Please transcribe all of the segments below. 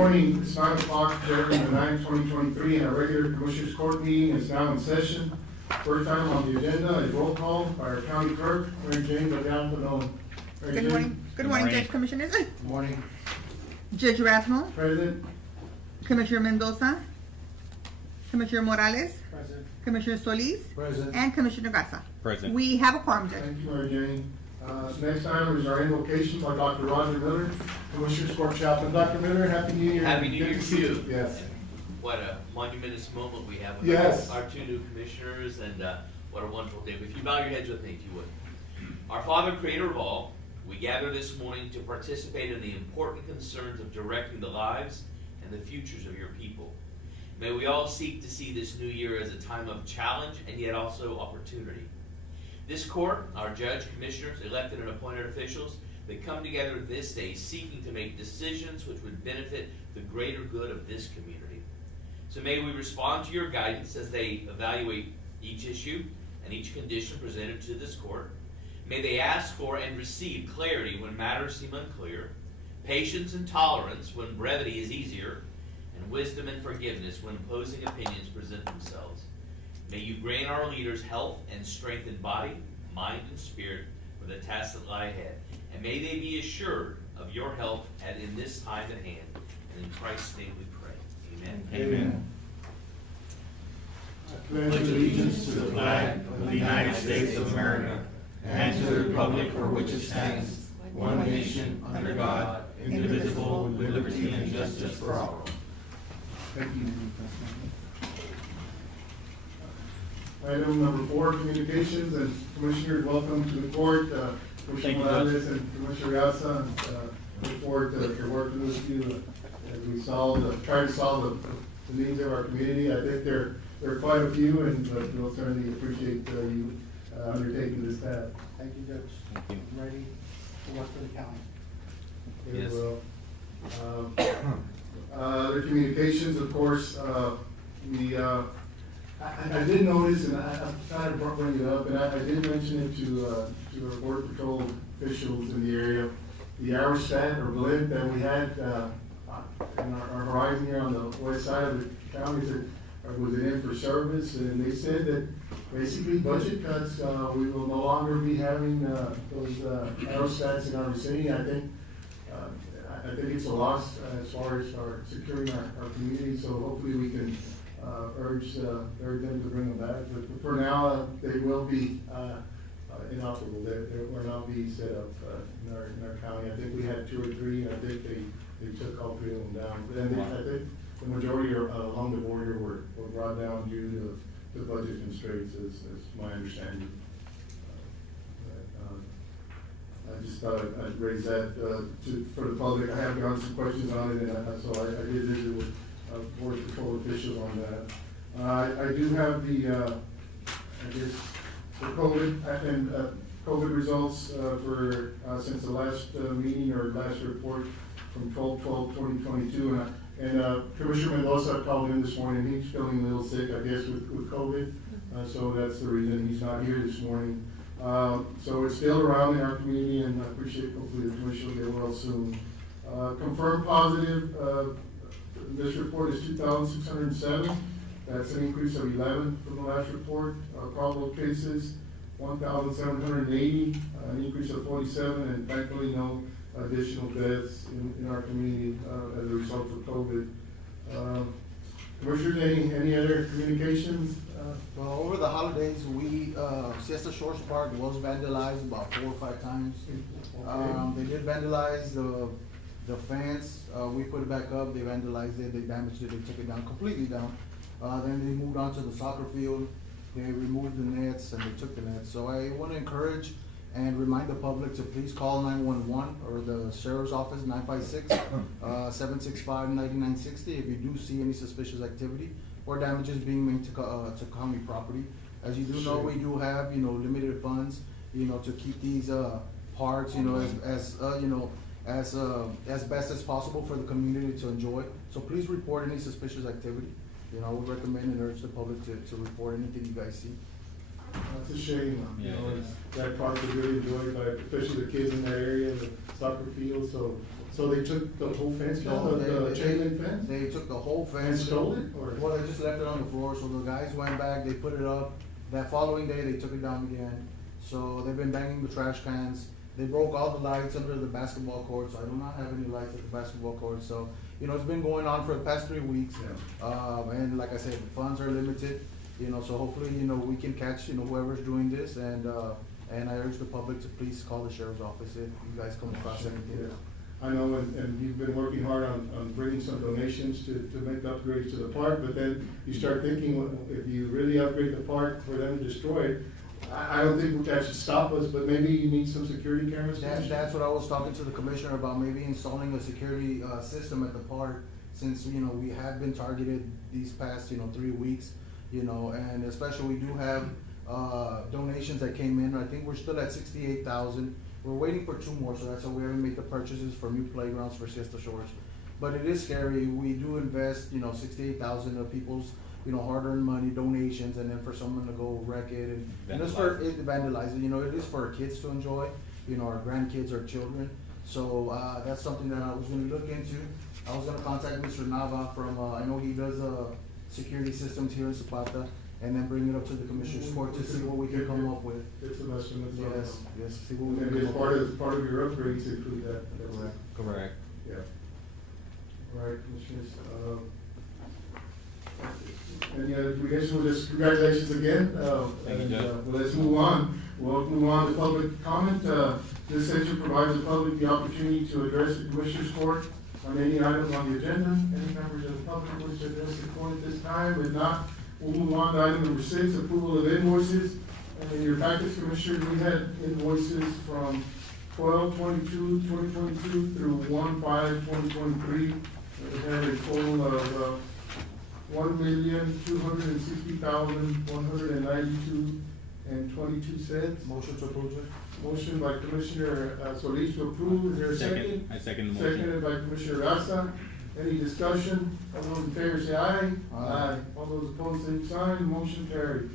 morning. It's 9 o'clock, January the 9th, 2023, and our regular Commissioners Court meeting is now in session. First item on the agenda is roll call by our County Clerk, Mary Jane Galliano. Good morning. Good morning, Judge Commissioners. Good morning. Judge Rathmel, Present. Commissioner Mendoza, Commissioner Morales, Present. Commissioner Solis, Present. and Commissioner Garza. Present. We have a quorum, Judge. Thank you, Mary Jane. Next item is our invocation by Dr. Roger Miller, Commissioners Court Chaplain. Dr. Miller, Happy New Year. Happy New Year Good to see you. Yes. What a monumentous moment we have with Yes. our two new commissioners, and what a wonderful day. But if you bow your heads with me, if you would. Our Father, Creator of all, we gather this morning to participate in the important concerns of directing the lives and the futures of your people. May we all seek to see this new year as a time of challenge and yet also opportunity. This court, our judge, commissioners, elected and appointed officials, they come together this day seeking to make decisions which would benefit the greater good of this community. So may we respond to your guidance as they evaluate each issue and each condition presented to this court. May they ask for and receive clarity when matters seem unclear, patience and tolerance when brevity is easier, and wisdom and forgiveness when opposing opinions present themselves. May you grant our leaders health and strength in body, mind, and spirit for the tasks that lie ahead. And may they be assured of your help in this time at hand. And in Christ's name we pray. Amen. Amen. I pledge allegiance to the flag of the United States of America and to the republic for which it stands, one nation, under God, indivisible, with liberty and justice for all. Thank you. Item number 4, communications, and Commissioners, welcome to the court. Commissioner Morales and Commissioner Garza, look forward to working with you as we try to solve the needs of our community. I think there are quite a few, and we'll certainly appreciate you undertaking this task. Thank you, Judge. Thank you. I'm ready to work for the county. Yes. Other communications, of course, I did notice, and I tried to bring it up, and I did mention it to our border patrol officials in the area. The aerostat or blimp that we had in our horizon here on the west side of the county was it in for service, and they said that basically budget cuts, we will no longer be having those aerostats in our vicinity. I think it's a loss as far as securing our community, so hopefully we can urge them to bring them back. But for now, they will be inoperable. They will not be set up in our county. I think we had 2 or 3, and I think they took all 3 of them down. But then I think the majority along the border were brought down due to budget constraints, is my understanding. I just thought I'd raise that for the public. I have gotten some questions on it, and so I did visit with border patrol officials on that. I do have the COVID results for since the last meeting or last report from 12/12/2022, and Commissioner Mendoza called in this morning. He's feeling a little sick, I guess, with COVID, so that's the reason he's not here this morning. So it's still around in our community, and I appreciate hopefully the commission will get well soon. Confirmed positive. This report is 2,607. That's an increase of 11 from the last report. Probable cases, 1,780, an increase of 47, and thankfully no additional deaths in our community as a result of COVID. Commissioners, any other communications? Well, over the holidays, Siesta Shores Park was vandalized about 4 or 5 times. Okay. They did vandalize the fence. We put it back up. They vandalized it. They damaged it. They took it down, completely down. Then they moved on to the soccer field. They removed the nets and they took the nets. So I want to encourage and remind the public to please call 911 or the sheriff's office 956-765-9960 if you do see any suspicious activity or damages being made to county property. As you do know, we do have limited funds to keep these parks as best as possible for the community to enjoy. So please report any suspicious activity. I would recommend and urge the public to report anything you guys see. That's a shame. That park is really enjoyed by especially the kids in that area, the soccer field. So So they took the whole fence down, No, the chain link fence? They took the whole And fence. stole it, or? Well, they just left it on the floor, so the guys went back, they put it up. That following day, they took it down again. So they've been banging the trash cans. They broke all the lights under the basketball court, so I do not have any lights at the basketball court. So, you know, it's been going on for the past 3 weeks. Yeah. And like I said, the funds are limited, you know, so hopefully, you know, we can catch, you know, whoever's doing this. And I urge the public to please call the sheriff's office if you guys come across anything. Yeah. I know, and you've been working hard on bringing some donations to make upgrades to the park, but then you start thinking, well, if you really upgrade the park for them to destroy it, I don't think that should stop us, but maybe you need some security cameras. That's what I was talking to the commissioner about, maybe installing a security, system at the park, since, you know, we have been targeted these past, you know, 3 weeks, you know, and especially we do have, donations that came in. I think we're still at 68,000. We're waiting for 2 more, so that's why we haven't made the purchases for new playgrounds for Siesta Shores. But it is scary. We do invest, you know, 68,000 of people's, you know, hard-earned money, donations, and then for someone to go wreck it and it's for it, vandalize it. You know, it is for our kids to enjoy, you know, our grandkids, our children. So that's something that I was going to look into. I was going to contact Mr. Nava from, I know he does security systems here in Zapata, and then bring it up to the commissioner's court to see what we can come up with. It's some estimates. Yes, see what we can Maybe come as up with. part of your upgrades include that. Correct. Yeah. All right, commissioners, and we guess we'll just, congratulations again. Thank you, Judge. Well, let's move on. We'll move on to public comment. This section provides the public the opportunity to address the commissioner's court on any item on the agenda. Any members of the public wish to address the court at this time? If not, we'll move on to item number 6, approval of invoices. And in your package, Commissioners, we had invoices from 12/22/2022 through 1/5/2023. We had a total of $1,260,192.22. Motion to approve, Judge? Motion by Commissioner Solis to approve. Is there a second? I second the motion. Seconded by Commissioner Garza. Any discussion? All those in favor say aye. Aye. All those opposed, same sign. Motion carried.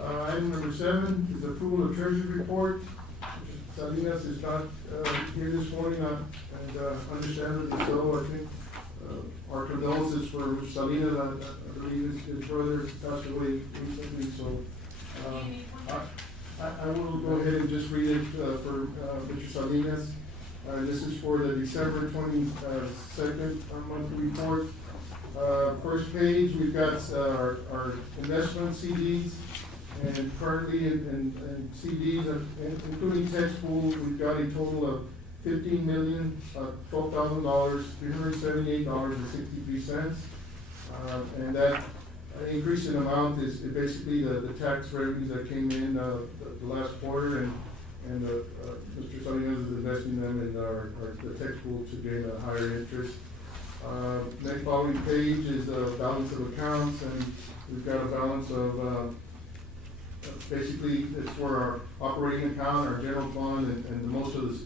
Item number 7 is approval of Treasury report. Salinas is not here this morning, and understandably so. I think our condolences for Salinas. I believe his brother passed away recently, so I will go ahead and just read it for Mr. Salinas. This is for the December 22nd monthly report. First page, we've got our investment CDs, and currently in CDs, including tax pool, we've got a total of $15,012,000, $378.63. And that increase in amount is basically the tax revenues that came in the last quarter, and Mr. Salinas is investing them in the tax pool to gain a higher interest. Next following page is the balance of accounts, and we've got a balance of basically it's for our operating account, our general fund, and most of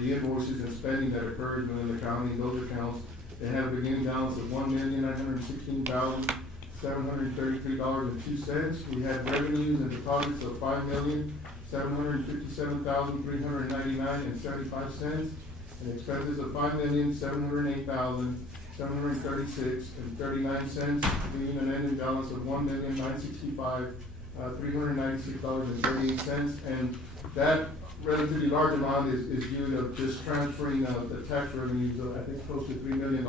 the invoices and spending that occurs within the county. Those accounts, they have a beginning balance of $1,916,733.02. We had revenues and deposits of $5,757,399.75, and expenses of $5,708,736.39, leaving an ending balance of $1,965,396.38. And that relatively large amount is due to just transferring the tax revenues of, I think, close to $3 million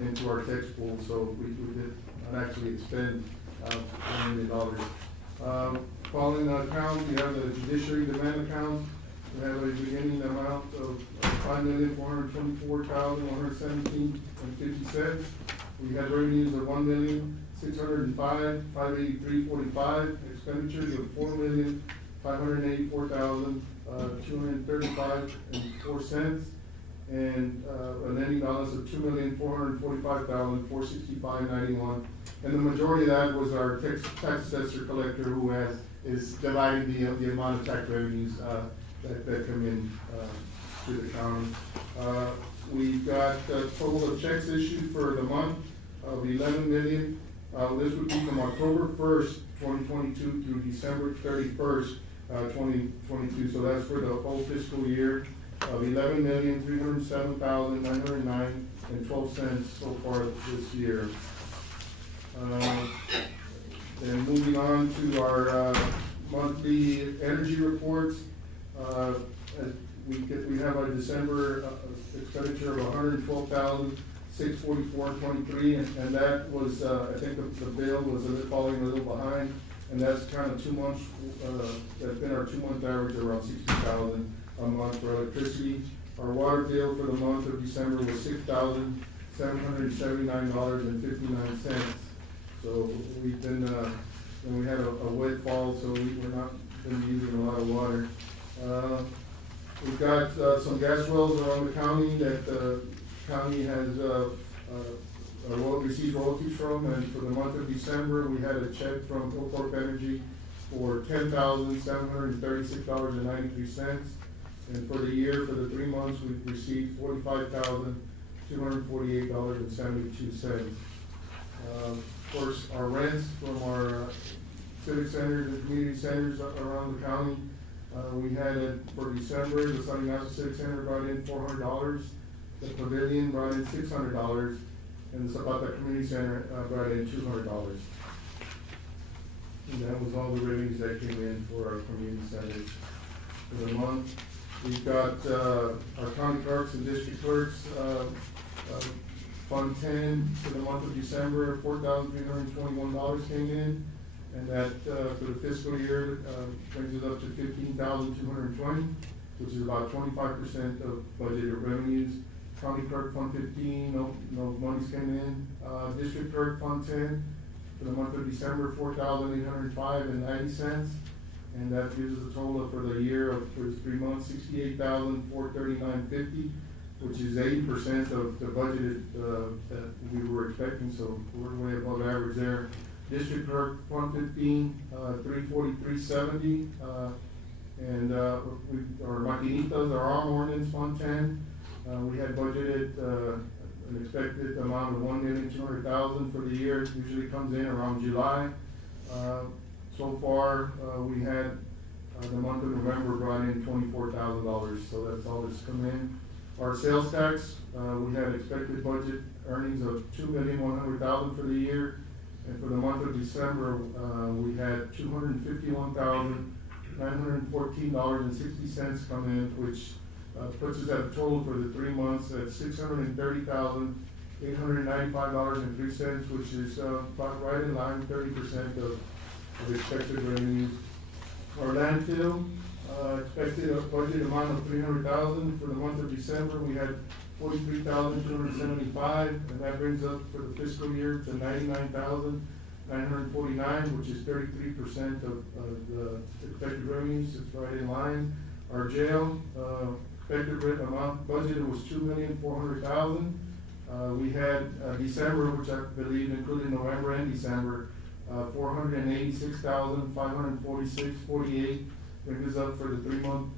into our tax pool. So we did not actually expend $1 million. Following the accounts, we have the judiciary demand account. We have a beginning amount of $5,424,117.50. We have revenues of $1,605,583.45. Expenditures of $4,584,235.04. And an ending balance of $2,445,465.91. And the majority of that was our tax assessor collector, who is dividing the amount of tax revenues that come in to the county. We've got a total of checks issued for the month of $11 million. This would be from October 1st, 2022 through December 31st, 2022. So that's for the whole fiscal year. of $11,307,909.12 so far this year. Then moving on to our monthly energy reports. We have our December expenditure of $112,644.23, and that was, I think the bill was falling a little behind, and that's kind of 2 months, that's been our 2-month average, around $60,000 a month for electricity. Our water bill for the month of December was $6,779.59. So we've been, and we had a wet fall, so we're not been using a lot of water. We've got some gas wells around the county that the county has received royalties from, and for the month of December, we had a check from Hillcorp Energy for $10,736.93. And for the year, for the 3 months, we've received $45,248.72. Of course, our rents from our civic centers and community centers around the county, we had for December, the San Ignacio Civic Center brought in $400, the Pavilion brought in $600, and the Zapata Community Center brought in $200. And that was all the revenues that came in for our community centers for the month. We've got our county clerks and district clerks, Fund 10 for the month of December, $4,321 came in, and that for the fiscal year brings it up to $15,220, which is about 25% of budgeted revenues. County clerk Fund 15, no monies came in. District clerk Fund 10 for the month of December, $4,805.90, and that gives us a total for the year of for 3 months $68,439.50. Which is 80% of the budgeted that we were expecting, so we're way above average there. District clerk Fund 15, $343.70, and our maquinitas, our arm ordinance Fund 10, we had budgeted an expected amount of $1,200,000 for the year. It usually comes in around July. So far, we had the month of November brought in $24,000, so that's all that's come in. Our sales tax, we had expected budget earnings of $2,100,000 for the year, and for the month of December, we had $251,914.60 come in, which puts us at a total for the 3 months at $630,895.03, which is about right in line, 30% of expected revenues. Our landfill, expected a budget amount of $300,000 for the month of December. We had $43,275, and that brings up for the fiscal year to $99,949, which is 33% of the expected revenues. It's right in line. Our jail expected amount budgeted was $2,400,000. We had December, which I believe included November and December, $486,546.48. Brings us up for the 3-month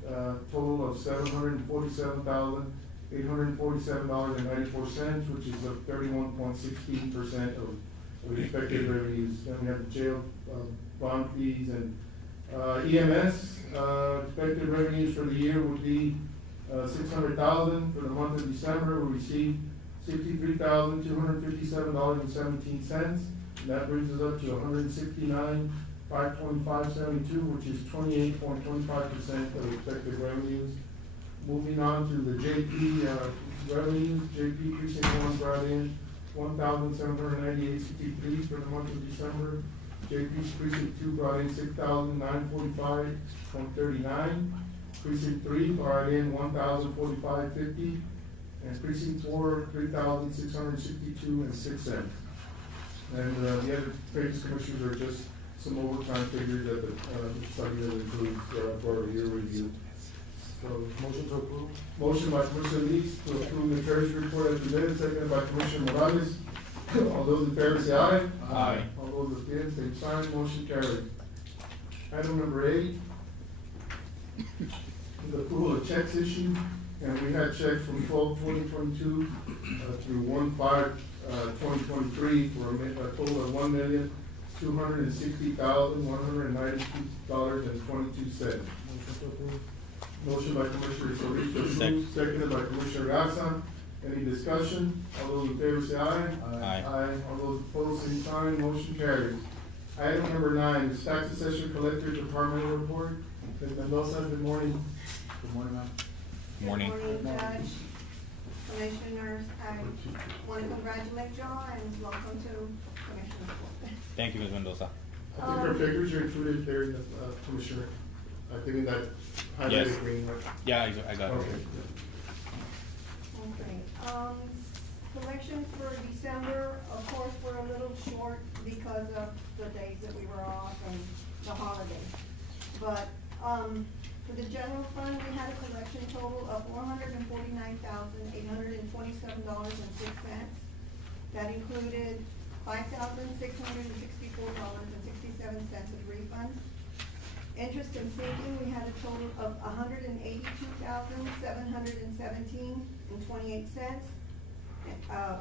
total of $747,847.94, which is a 31.16% of expected revenues. Then we have the jail bond fees and EMS. Expected revenues for the year would be $600,000. For the month of December, we received $63,257.17. That brings us up to $169,525.72, which is 28.25% of expected revenues. Moving on to the JP revenues, JP Precinct 1 brought in $1,798.63 for the month of December. JP Precinct 2 brought in $6,945.39. Precinct 3 brought in $1,045.50. And Precinct 4, $3,662.06. And the other pages, commissioners, are just some overtime figures that the study that includes for our year review. So, motion to approve? Motion by Commissioner Lees to approve the Treasury report as presented, seconded by Commissioner Morales. All those in favor say aye. Aye. All those against, same sign, motion carried. Item number 8, the approval of checks issued, and we had checks from 12/2022 through 1/5/2023 for a total of $1,260,192.22. Motion to approve. Motion by Commissioner Solis to approve, seconded by Commissioner Garza. Any discussion? All those in favor say aye. Aye. All those opposed, same sign. Motion carries. Item number 9, is tax assessor collector departmental report. Ms. Mendoza, good morning. Good morning, ma'am. Morning. Good morning, Judge, Commissioners. I want to congratulate y'all and welcome to Commissioner's Court. Thank you, Ms. Mendoza. I think our figures are included there in the, Commissioner. I think in that Yes. highlighted green, right? Yeah, I got it. Okay. Okay, collections for December, of course, we're a little short because of the days that we were off and the holidays. But, for the general fund, we had a collection total of $449,827.06. That included $5,664.67 of refunds. Interest and sinking, we had a total of $182,717.28.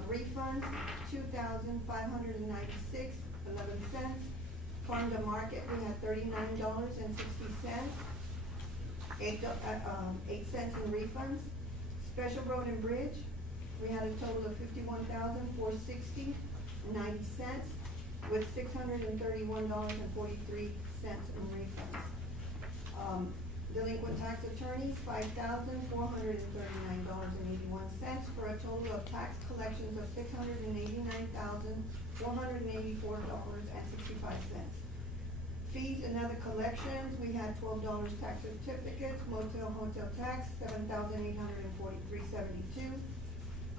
Refunds, $2,596.11. Farm to market, we had $39.60. 8 cents in refunds. Special road and bridge, we had a total of $51,460.90 with $631.43 in refunds. Delinquent tax attorneys, $5,439.81 for a total of tax collections of $689,484.65. Fees and other collections, we had $12 tax certificates, motel, hotel tax, $7,843.72.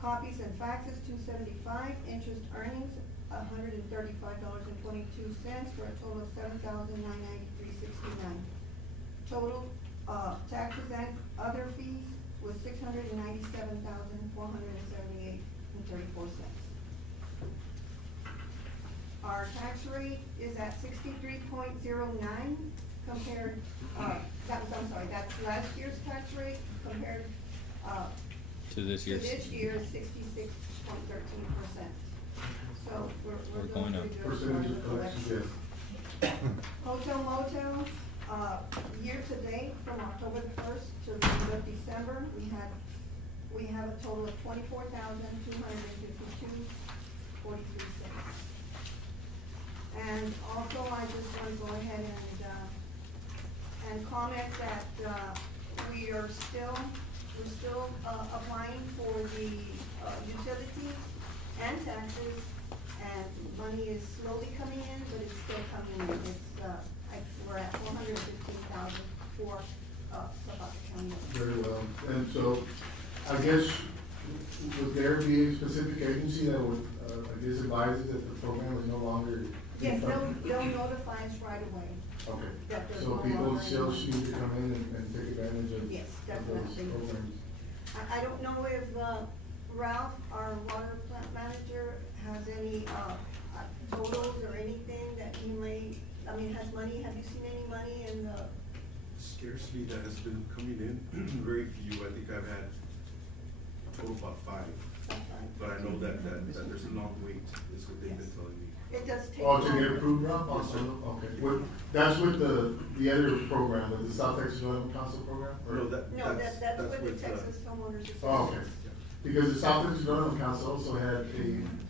Copies and faxes, $275. Interest earnings, $135.22 for a total of $7,993.69. Total, taxes and other fees was $697,478.34. Our tax rate is at 63.09 compared, that's last year's tax rate compared, To this to year's. this year's 66.13%. So we're We're doing going up. pretty good as far Percentage as of the collections, collection. yes. Hotel motel, year to date, from October the 1st to the end of December, we have a total of $24,252.43. And also, I just want to go ahead and comment that, we're still applying for the, utilities and taxes, and money is slowly coming in, but it's still coming in. We're at $415,000 for, Zapata County. Very well. And so, I guess, would there be a specific agency that would, I guess, advise that the program is no longer? Yes, they'll notify us right away. Okay. That there's So no people longer still any- need to come in and take advantage of Yes, of definitely. those programs. I don't know if, Ralph, our water plant manager, has any, totals or anything that he may, have you seen any money in the? Scarcely that has been coming in, very few. I think I've had a total about 5. But I know that there's a long wait, is what they've been telling me. It does take. Oh, to get longer. approved, Rob? Yes, sir. Okay. That's with the other program, with the South Texas Development Council program? Or- No, No, that's with the Texas Homeowners Association. Oh, okay. Because the South Texas Development Council also had a,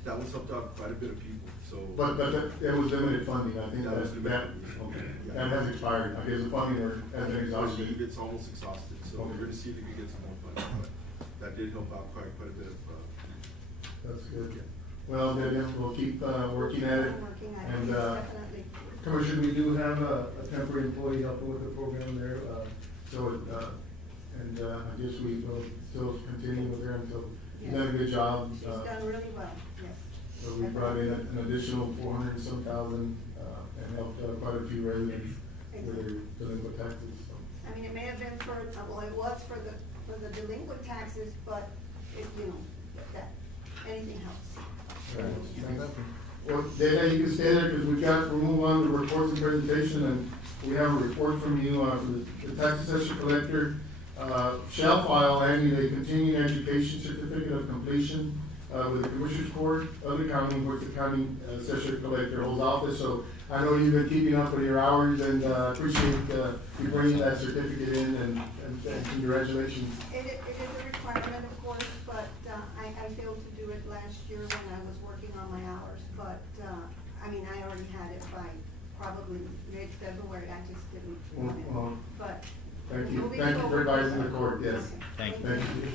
That one's helped out quite a bit of people, so. but it was limited funding, I think That was limited that, funding. okay, Yeah. that has expired, I guess the funding has been I believe exhausted. it's almost exhausted, so Okay. we're gonna see if we can get some more funding, but that did help out quite a bit of, That's good. Well, then we'll keep, working at it. Working at it, And, definitely. Commissioner, we do have a temporary employee helping with the program there, I guess we will still continue with her until, she's done a good job. She's done really well, yes. So we brought in an additional 400 and some thousand, and helped quite a few residents with their delinquent taxes, so. I mean, it may have been it was for the delinquent taxes, but anything helps. Well, Dana, you can stay there, because we'll move on to reports and presentation, and we have a report from you, for the tax assessor collector, shall file annually a continuing education certificate of completion with the Commissioners Court of the county, where the county assessor collector holds office. So I know you've been keeping up with your hours, and appreciate you bringing that certificate in, and congratulations. It is a requirement, of course, but I failed to do it last year when I was working on my hours. But, I mean, I already had it by probably mid-February, I just didn't want it. But Thank you moving for forward- advising the court, yes. Okay. Thank you. Thank you.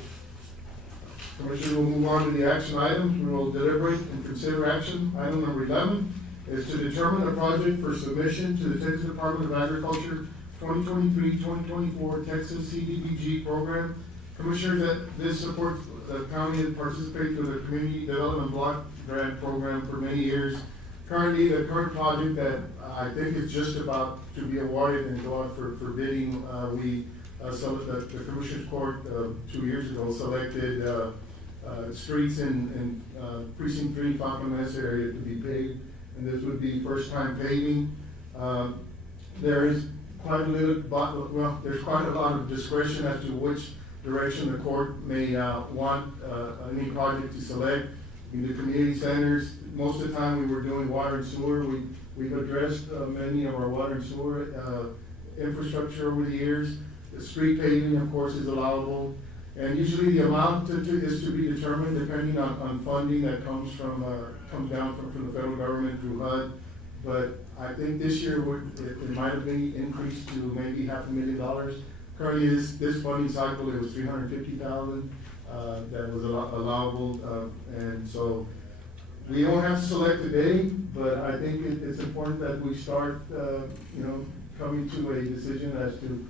Commissioner, we'll move on to the action items. We will deliberate and consider action. Item number 11 is to determine a project for submission to the Texas Department of Agriculture 2023-2024 Texas CDBG program. Commissioners, that this supports the county that participates with the Community Development Block Grant Program for many years. Currently, the current project that I think is just about to be awarded and go out for bidding, the Commissioners Court 2 years ago selected streets in Precinct 3, Falcon area to be paved, and this would be first-time paving. There is there's quite a lot of discretion as to which direction the court may want any project to select. In the community centers, most of the time we were doing water and sewer. We've addressed many of our water and sewer infrastructure over the years. The street paving, of course, is allowable. And usually the amount is to be determined depending on funding that comes down from the federal government through HUD. But I think this year it might have been increased to maybe $500,000. Currently, this funding cycle, it was $350,000 that was allowable, and so we don't have to select today, but I think it's important that we start, coming to a decision as to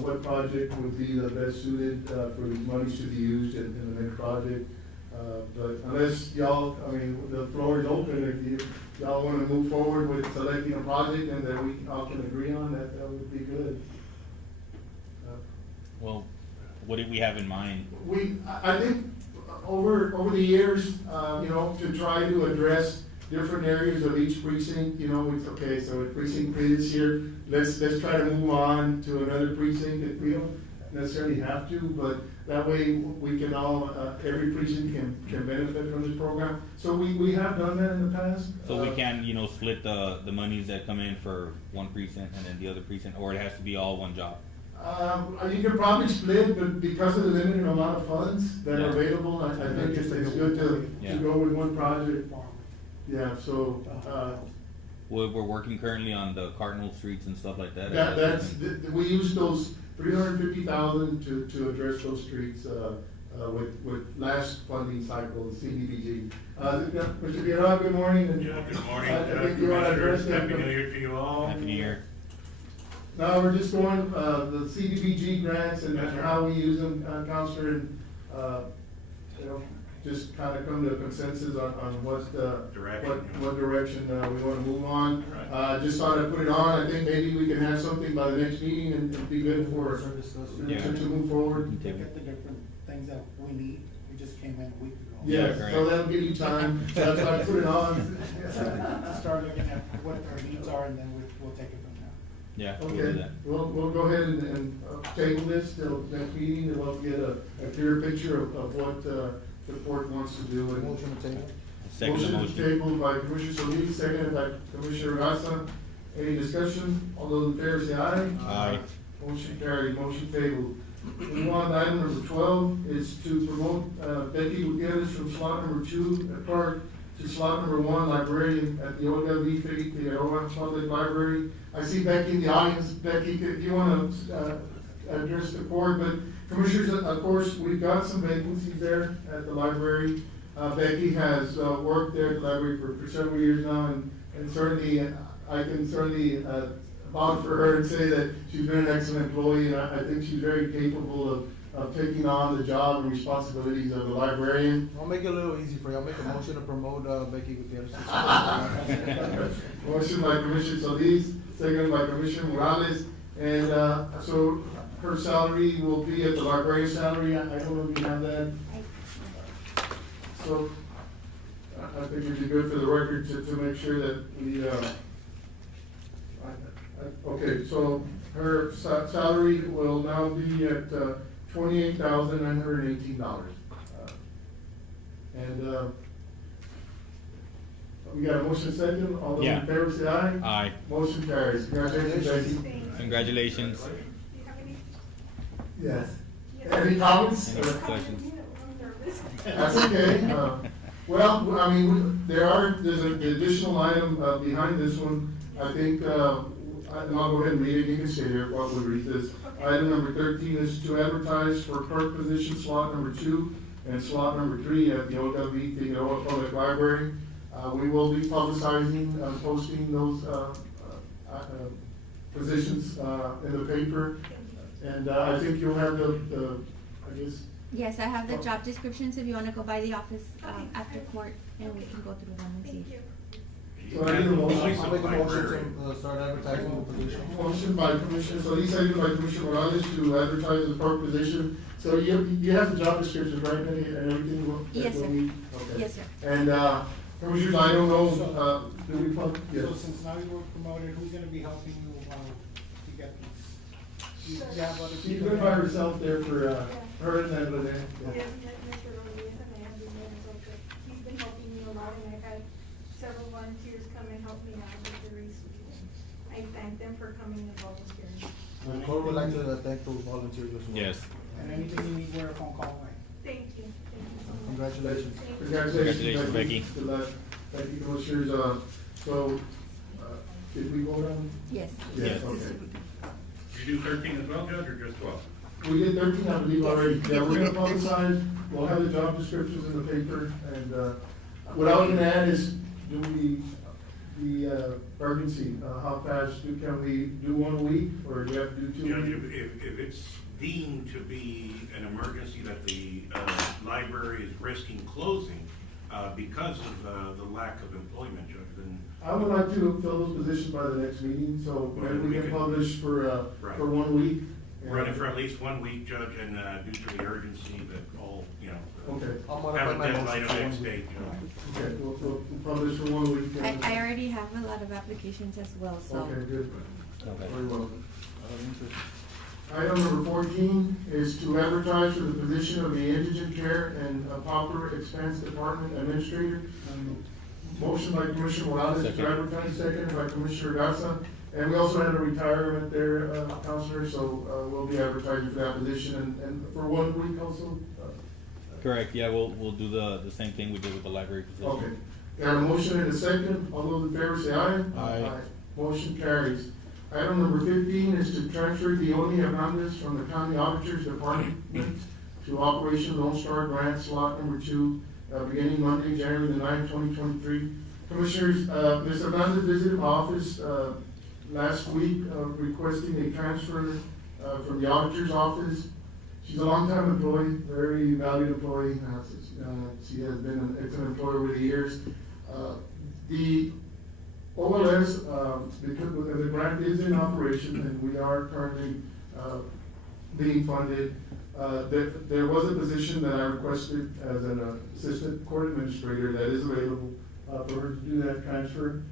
what project would be the best suited for these monies to be used in the next project. But unless y'all, the floor is open, if y'all want to move forward with selecting a project and that we all can agree on, that would be good. Well, what did we have in mind? I think over the years, to try to address different areas of each precinct, it's okay, so at precinct 3 this year, let's try to move on to another precinct if we don't necessarily have to, but that way we can all, every precinct can benefit from this program. So we have done that in the past. So we can, split the monies that come in for one precinct and then the other precinct, or it has to be all one job? You could probably split, but because of the limited amount of funds that are available, I think it's good to go with one project. Yeah, so, We're working currently on the Cardinal streets and stuff like that. we used those $350,000 to address those streets, with last funding cycle, the CDBG. Mr. Guerrero, good morning. Good morning. I think you want to address that. Happy New Year to you all. Happy New Year. No, we're just going, the CDBG grants and how we use them, Counselor, and, just kind of come to a consensus on what direction we want to move on. Just thought I'd put it on. I think maybe we can have something by the next meeting and be good for to move forward. Look at the different things that we need. We just came in a week ago. Yes, so that'll give you time. That's why I put it on. To start looking at what our needs are, and then we'll take it from there. Yeah, we'll do Okay, that. we'll go ahead and table this till next meeting, and we'll get a clear picture of what the court wants to do. And Motion to table. Second motion motion. tabled by Commissioner Solis, seconded by Commissioner Garza. Any discussion? All those in favor say aye. Aye. Motion carried, motion tabled. Move on to item number 12 is to promote Becky Gutierrez from slot number 2 clerk to slot number 1 librarian at the OWV Figueroa Public Library. I see Becky in the audience. Becky, if you want to address the court, but Commissioners, of course, we've got some vacancies there at the library. Becky has worked there at the library for several years now, and certainly, I can certainly vouch for her and say that she's been an excellent employee, and I think she's very capable of taking on the job and responsibilities of the librarian. I'll make it a little easy for you. I'll make a motion to promote Becky Gutierrez. Motion by Commissioner Solis, seconded by Commissioner Morales, and so her salary will be at the librarian salary. I don't know if you have that. So I think it'd be good for the record to make sure that we, okay, so her salary will now be at $28,918. And, we got a motion second, all those Yeah. in favor say aye. Aye. Motion carries. Congratulations, Becky. Thanks. Congratulations. Do you have any? Yes. Yes. Any comments? Any questions? I'm nervous. That's okay. Well, I mean, there's an additional item, behind this one. I think, and I'll go ahead and read it, you can stay here while we read this. Okay. Item number 13 is to advertise for clerk position slot number 2 and slot number 3 at the OW Figueroa Public Library. We will be publicizing, posting those, positions, in the paper. And, I think you'll have the, I guess, Yes, I have the job descriptions if you wanna go by the office, after court, and we can go through them and see. Thank you. so I need a motion. I'll make a motion to start advertising the position. Motion by Commissioner Solis, seconded by Commissioner Morales to advertise the clerk position. So you have the job descriptions, right, Penny, and everything? Yes, sir. Okay. Yes, sir. And, Commissioners, I don't know, do we, yes. So since now you were promoted, who's gonna be helping you, to get these? You have other She's people? been by herself there for, her and Evelyn. Yes, Mr. Rodriguez, and I have been there, so he's been helping me a lot, and I've had several volunteers come and help me out with the research. I thank them for coming and volunteering. The court would like to thank those volunteers as well. Yes. And anything you need, we're a phone call away. Thank you so much. Congratulations. Thank you. Congratulations, Becky. Good luck. Thank you, Commissioners. So, did we vote on? Yes. Yes, okay. Did you do 13 as well, Judge, or just 12? We did 13, I believe, already. Yeah, we're gonna publicize, we'll have the job descriptions in the paper, and, what I was gonna add is, do we, the urgency, how fast can we do 1 week, or do you have to do 2 Judge, weeks? if it's deemed to be an emergency that the library is risking closing because of the lack of employment, Judge, then I would like to fill those positions by the next meeting, so maybe we can publish for 1 week. run it for at least 1 week, Judge, and due to the urgency that all, Okay, I'll have modify a my deadline motion of to 1 next week. date, Judge. okay, we'll publish for 1 week. I already have a lot of applications as well, so. Okay, good. Okay. Very well. Interest. Item number 14 is to advertise for the position of the Indigent Care and Pauper Expense Department Administrator. Motion by Commissioner Morales to Second. advertise, second by Commissioner Garza. And we also had a retirement there, Counselor, so we'll be advertising for that position and for 1 week also. Correct, yeah, we'll do the same thing we did with the library position. Okay. Got a motion and a second. All those in favor say aye. Aye. Motion carries. Item number 15 is to transfer Leonie Hernandez from the County Auditor's Department to Operation Lone Star Grant Slot number 2, beginning Monday, January the 9th, 2023. Commissioners, Ms. Hernandez visited my office last week requesting a transfer from the auditor's office. She's a longtime employee, very valued employee. She has been an excellent employee over the years. The OLS, because the grant is in operation and we are currently being funded, there was a position that I requested as an assistant court administrator that is available for her to do that transfer.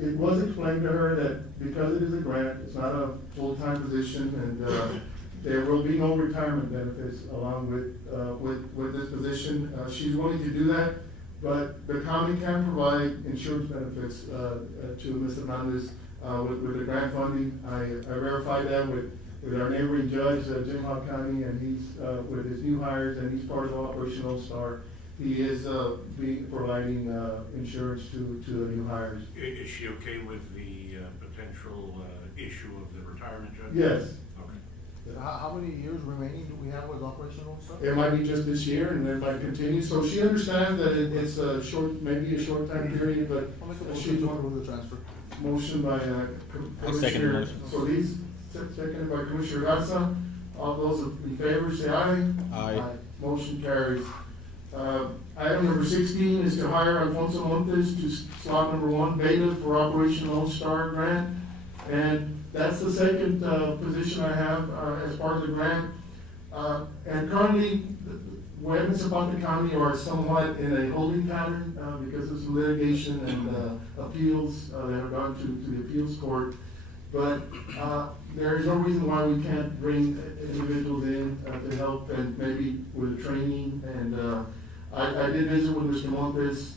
It was explained to her that because it is a grant, it's not a full-time position, and there will be no retirement benefits along with this position. She's willing to do that, but the county can provide insurance benefits to Ms. Hernandez with the grant funding. I verified that with our neighboring judge, Jim Hop County, and he's with his new hires, and he's part of Operation Lone Star. He is providing insurance to the new hires. Is she okay with the potential issue of the retirement, Judge? Yes. Okay. How many years remaining do we have with Operation Lone Star? It might be just this year, and it might continue. So she understands that it's a short, maybe a short time period, but I'll make a motion she's to approve the transfer. motion by I'll second the Commissioner motion. Solis, seconded by Commissioner Garza. All those in favor say aye. Aye. Motion carries. Item number 16 is to hire Alfonso Montes to slot number 1 beta for Operation Lone Star grant. And that's the second position I have as part of the grant. And currently, Webb and Zapata County are somewhat in a holding pattern because of some litigation and appeals that have gone to the appeals court. But there is no reason why we can't bring individuals in to help, and maybe with training and I did visit with Mr. Montes,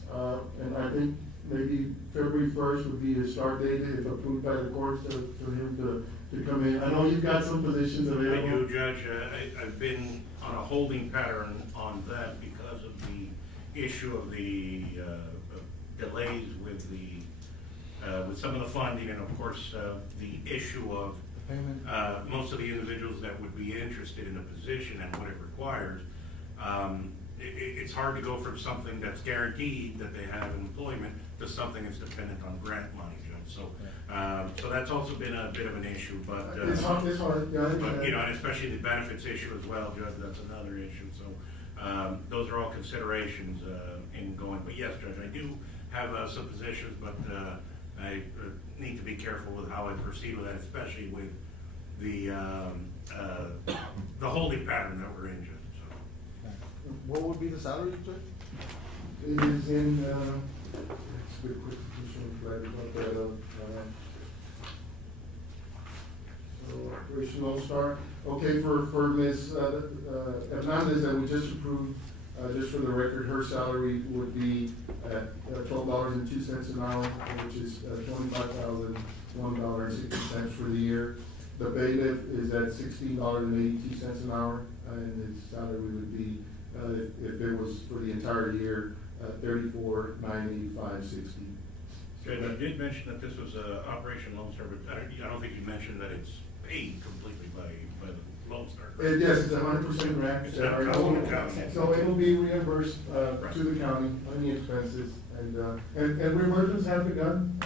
and I think maybe February 1st would be the start date, if approved by the courts, for him to come in. I know you've got some positions I available. do, Judge. I've been on a holding pattern on that because of the issue of the delays with with some of the funding, and of course, the issue of Payment. most of the individuals that would be interested in a position and what it requires. It's hard to go from something that's guaranteed that they have employment to something that's dependent on grant money, Judge. So that's also been a bit of an issue, but. It's hard, yeah. But, you know, and especially the benefits issue as well, Judge, that's another issue. So, those are all considerations, in going. But yes, Judge, I do have, some positions, but, I need to be careful with how I proceed with that, especially with the holding pattern that we're in, Judge, so. What would be the salary, Judge? It is in, let's get a quick position, right about that, so Operation Lone Star. Okay, for Ms. Hernandez that we just approved, just for the record, her salary would be at $12.02 an hour, which is $25,001.60 for the year. The bailiff is at $16.82 an hour, and his salary would be, if it was for the entire year, $34,985.60. Judge, I did mention that this was Operation Lone Star, but I don't think you mentioned that it's paid completely by the Lone Star. Yes, it's 100% grant. It's not coming from the county. So it'll be reimbursed, to the county, any expenses, and reimbursements have begun,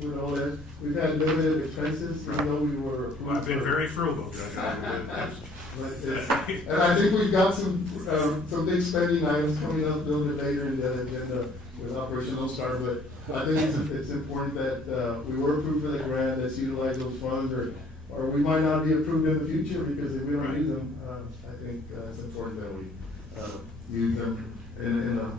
with all that. We've had limited expenses, even though we were approved. Well, I've been for- very frugal, Judge. And I think we've got some big spending items coming up a little bit later in the agenda with Operation Lone Star, but I think it's important that, we were approved for the grant, let's utilize those funds, or we might not be approved in the future, because if we don't use them, I think, it's important that we, use them in a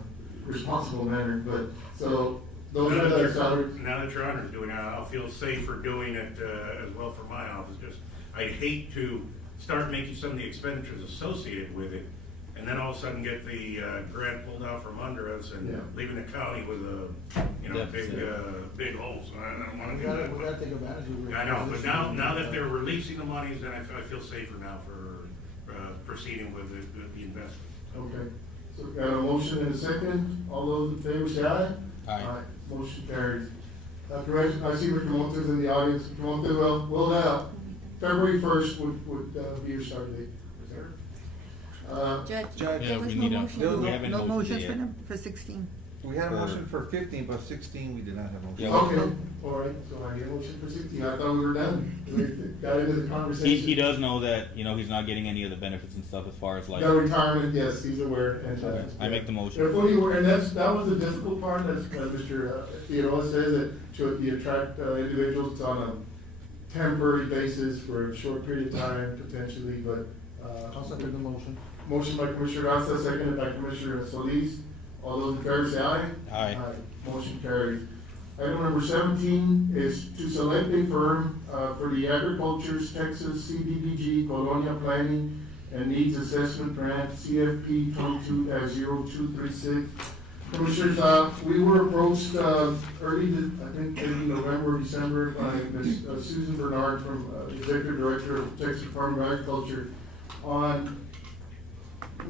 responsible manner, but, so, those are the salaries. Now that Your Honor's doing it, I'll feel safer doing it, as well for my office. Just, I'd hate to start making some of the expenditures associated with it, and then all of a sudden get the, grant pulled out from under us and Yeah. leaving the county with a, big hole, so I don't wanna We do that. gotta take advantage of your I know, but position. now that they're releasing the monies, then I feel safer now for, proceeding with the investment. Okay, so we got a motion and a second, all those in favor say aye. Aye. Motion carries. Correction, I see Mr. Montes in the audience, Mr. Montes, well, February 1st would be your start date. Judge, Yeah, there was we no need a- motion. we haven't No voted motions yet. for 16. We had a motion for 15, but 16 we did not have a motion. Yeah. Okay, all right, so I get a motion for 16, I thought we were done, we got into the conversation. He does know that, he's not getting any of the benefits and stuff as far as like. The retirement, yes, he's aware, and. Okay, I make the motion. They're fully aware, and that was the difficult part, as Mr. Figueroa says, that to attract individuals on a temporary basis for a short period of time potentially, but. I'll second the motion. Motion by Commissioner Garza, seconded by Commissioner Solis. All those in favor say aye. Aye. Motion carries. Item number 17 is to select a firm for the Agriculture's Texas CDBG Colonia Planning and Needs Assessment Grant, CFP 22-0236. Commissioners, we were approached early, I think in November, December, by Ms. Susan Bernard from Executive Director of Texas Department of Agriculture on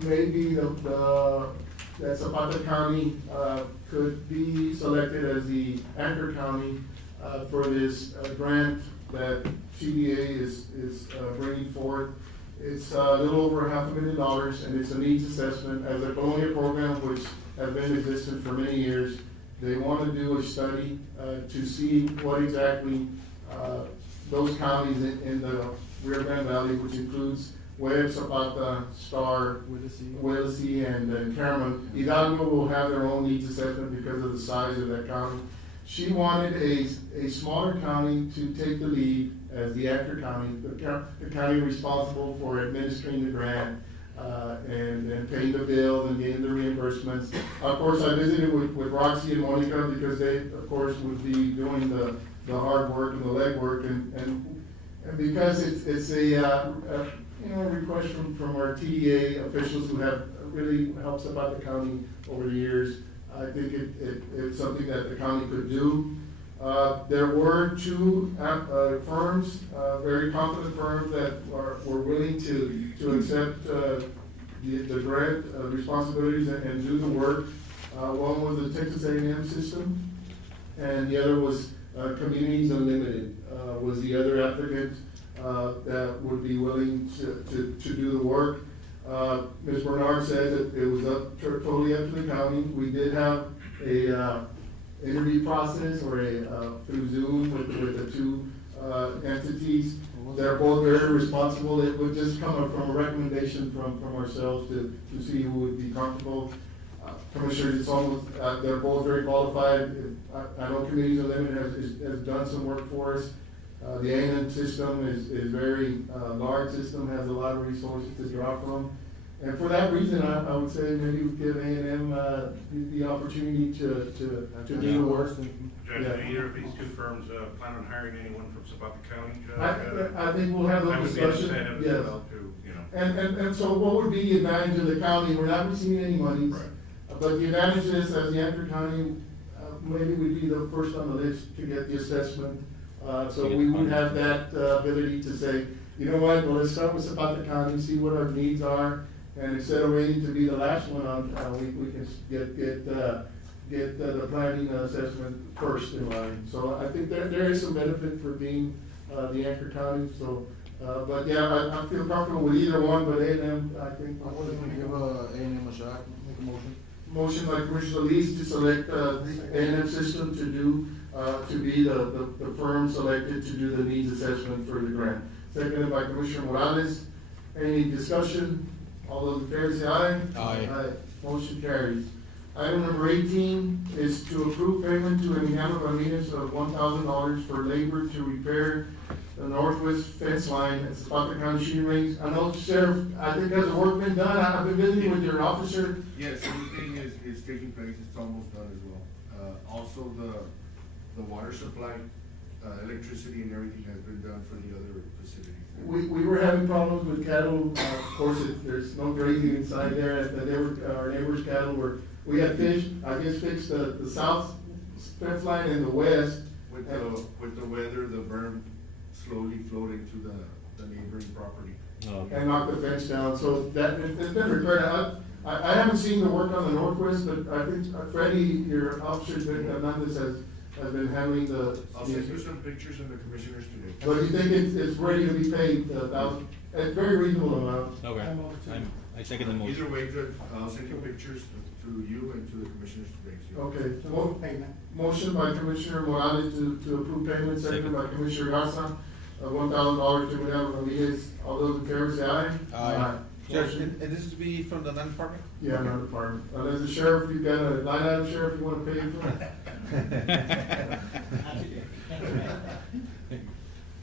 maybe that Zapata County could be selected as the anchor county for this grant that CDA is bringing forth. It's a little over $500,000, and it's a needs assessment as a Colonia program which has been existent for many years. They want to do a study to see what exactly those counties in the Rio Grande Valley, which includes Webb, Zapata, Star, Willacy, and Cameron. Hidalgo will have their own needs assessment because of the size of that county. She wanted a smaller county to take the lead as the anchor county, the county responsible for administering the grant, and paying the bills and getting the reimbursements. Of course, I visited with Roxy and Monica because they, of course, would be doing the hard work and the legwork, and because it's a request from our TDA officials who have really helped Zapata County over the years. I think it's something that the county could do. There were two firms, very confident firms that were willing to accept the grant responsibilities and do the work. One was the Texas A&M system, and the other was Communities Unlimited, was the other applicant that would be willing to do the work. Ms. Bernard said that it was totally up to the county. We did have a interview process or through Zoom with the two entities. They're both very responsible. It would just come from a recommendation from ourselves to see who would be comfortable. Commissioners, it's almost, they're both very qualified. I know Communities Unlimited has done some work for us. The A&M system is very large system, has a lot of resources to draw from. And for that reason, I would say maybe we give A&M the opportunity to do the work. Judge, Yeah. do either of these two firms plan on hiring anyone from Zapata County, Judge? I think we'll have those discussions. That would be an incentive as well to, you know. And so what would be the advantage of the county? We're not receiving any monies. Right. But the advantage is, as the Anchor County, maybe we'd be the first on the list to get the assessment. So we would have that ability to say, you know what, well, let's start with Zapata County, see what our needs are. And instead of waiting to be the last one on, we can get the planning assessment first in line. So I think there is some benefit for being the Anchor County. So, but yeah, I feel comfortable with either one, but A&M, I think. I want to give A&M a shot, make a motion. Motion by Commissioner Solis to select A&M system to do, to be the firm selected to do the needs assessment for the grant. Seconded by Commissioner Morales. Any discussion? All those in favor say aye. Aye. Motion carries. Item number 18 is to approve payment to Emiliano Ramirez of $1,000 for labor to repair the northwest fence line at Zapata County shooting range. I know, Sheriff, I think has the work been done? I've been visiting with your officer. Yes, everything is taking place, it's almost done as well. Also, the water supply, electricity and everything has been done for the other facilities. We were having problems with cattle, of course, there's no grazing inside there, our neighbors' cattle we had fish, I guess fixed the south fence line and the west. With the weather, the berm slowly flowed into the neighboring property. And knocked the fence down, so that, it's been repaired. I haven't seen the work on the northwest, but I think Freddie, your officer, Hernandez, has been handling the. I'll send you some pictures of the commissioners today. But you think it's ready to be paid, $1,000, it's very reasonable amount. Okay, I second the motion. Either way, Judge, I'll send you pictures to you and to the commissioners today. Okay. So move payment. Motion by Commissioner Morales to approve payment, second by Commissioner Garza, of $1,000 to Emiliano Ramirez. All those in favor say aye. Aye. Judge, and this is to be from the non-department? Yeah, not department. Unless the sheriff, you've got a line item, sheriff, you wanna pay for it?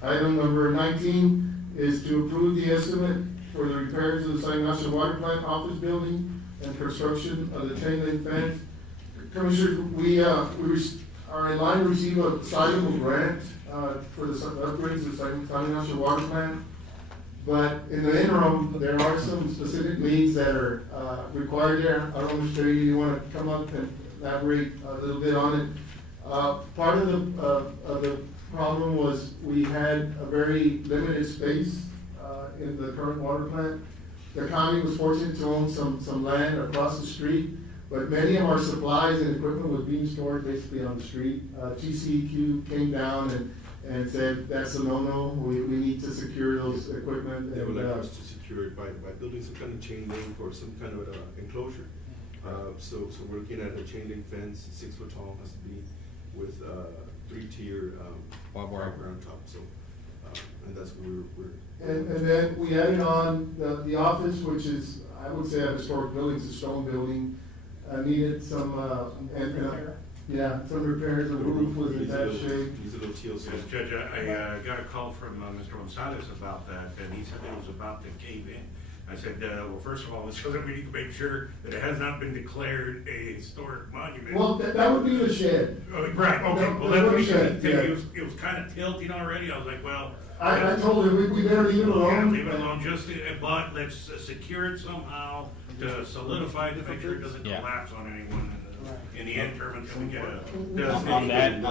Item number 19 is to approve the estimate for the repairs of the San Ignacio Water Plant office building and construction of the chain link fence. Commissioners, we are in line to receive a sizable grant, for the upgrades of the San Ignacio Water Plant. But in the interim, there are some specific needs that are, required there. I don't know, Mr. Terry, you wanna come up and elaborate a little bit on it? Part of the problem was we had a very limited space, in the current water plant. The county was fortunate to own some land across the street, but many of our supplies and equipment was being stored basically on the street. TCEQ came down and said, that's a no-no, we need to secure those equipment. They would like us to secure it by building some kind of chain link or some kind of enclosure. So we're looking at a chain link fence, 6 foot tall, has to be with 3-tier Barbed wire on top, so, and that's what we're. And then we added on the office, which is, I would say a historic building, it's a stone building, needed some, yeah, some repairs, the roof was in bad shape. Needs a little TLC. Yes, Judge, I got a call from Mr. Gonzalez about that, and he said it was about to cave in. I said, well, first of all, so that we need to make sure that it has not been declared a historic monument. Well, that would be the shed. Right, okay, well, The that's what he shed, said, yeah. it was kind of tilting already, I was like, well. I told him, we better leave it Yeah, alone. leave it alone, but let's secure it somehow to solidify it, to make sure it doesn't Yeah. collapse on anyone in the interim until we get a. On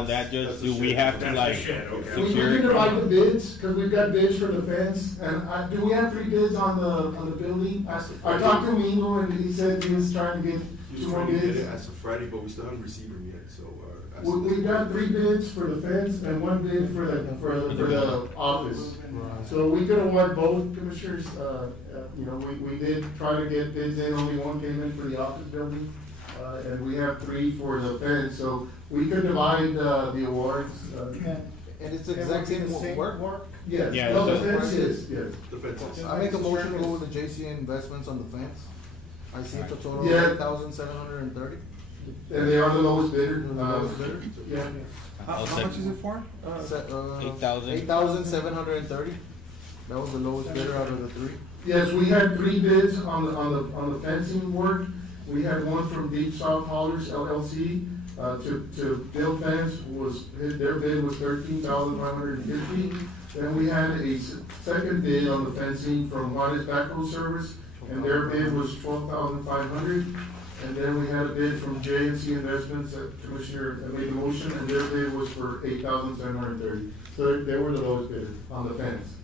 that, Judge, do we have to That's like the shed, okay. We secure can it? divide the bids, cause we've got bids for the fence, and do we have 3 bids on the building? I talked to Mingo and he said he was trying to get 2 more bids. As of Friday, but we still haven't received them yet, so, We got 3 bids for the fence and 1 bid for the office. So we could award both, Commissioners, you know, we did try to get bids in, only 1 came in for the office building. And we have 3 for the fence, so we could divide, the awards, And it's the exact same work? yes, Yeah, well, the it's a- fence is, yes. the fence. I make a motion to go with the JC Investments on the fence. I see it's a total of Yeah. 8,730. And they are the lowest bidder. The lowest bidder? Yeah. How much is it for? 8,000. 8,730. That was the lowest bidder out of the 3. Yes, we had 3 bids on the fencing work. We had one from Deep South Haulers LLC, to build fence their bid was 13,550. Then we had a second bid on the fencing from Juarez Backhoe Service, and their bid was 12,500. And then we had a bid from J&C Investments, Commissioner made the motion, and their bid was for 8,730. So they were the lowest bidder on the fence.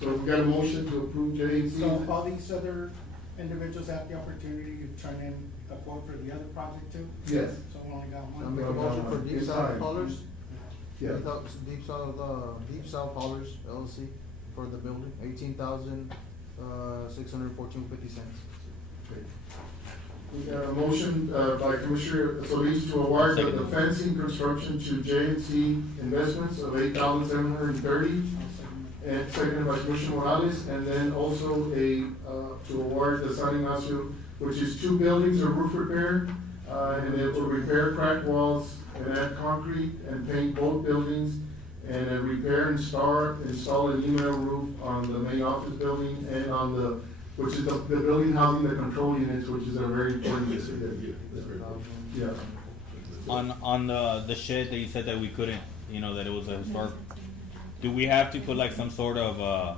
So we got a motion to approve J&C. So all these other individuals have the opportunity to turn in a quote for the other project too? Yes. So we only got I one? make a motion for Deep South Haulers. Yeah. Deep South Haulers LLC for the building, 18,614.50 cents. We got a motion, by Commissioner Solis to award the fencing construction to J&C Investments of 8,730. And seconded by Commissioner Morales, and then also to award the San Ignacio, which is 2 buildings of roof repair, and it will repair cracked walls and add concrete and paint both buildings, and then repair and install an email roof on the main office building and on which is the building housing the control units, which is a very important. Yes, sir. Yeah, that's very important. Yeah. On the shed that you said that we couldn't, you know, that it was a historic, do we have to put like some sort of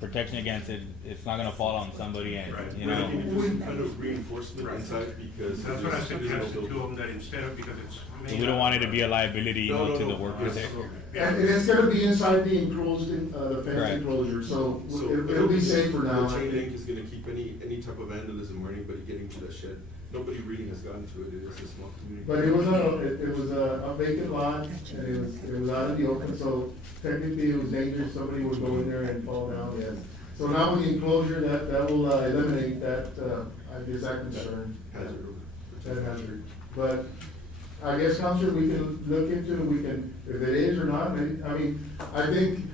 protection against it? It's not gonna fall on somebody and, you know? We just kind of reinforcement inside because. That's what I suggested to them, that instead of, because it's. We don't want it to be a liability, you know, to the workers Yes. there. And it's gonna be inside the enclosed, the fence Right. enclosure, so So it'll be safer now. The chain link is gonna keep any type of vandalism or anybody getting to that shed. Nobody really has gotten to it, it's a small community. But it was a vacant lot, and it was out in the open, so technically it was dangerous, somebody would go in there and fall down, yes. So now with the enclosure, that will eliminate that, I guess, that concern. Hazard. That hazard. But I guess, Counselor, we can look into, if it is or not, maybe, I mean, I think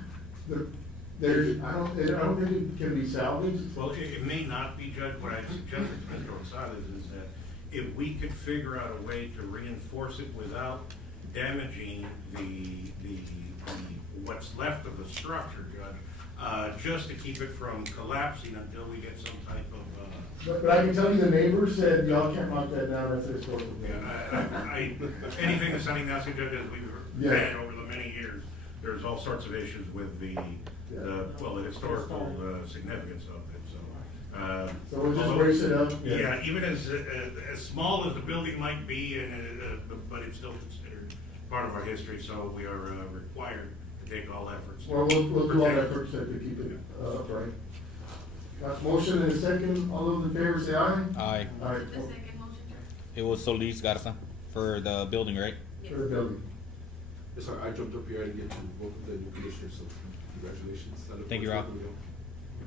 I don't think it can be salvaged. Well, it may not be, Judge, what I suggested to Mr. Gonzalez is that if we could figure out a way to reinforce it without damaging what's left of the structure, Judge, just to keep it from collapsing until we get some type of, But I can tell you the neighbors said, y'all can't knock that down, that's historical. anything that's something that's, Judge, as we've had over the many years, there's all sorts of issues with the historical significance of it, so. So we'll just raise it up. Yeah, even as small as the building might be, but it's still considered part of our history, so we are required to take all efforts. Well, we'll do all efforts to keep it upright. Got motion and a second, all those in favor say aye. Aye. Aye. It was Solis Garza for the building, right? For the building. Yes, sir, I jumped up here and get to both of the new commissioners, so congratulations. I look Thank you, forward Rob. to working with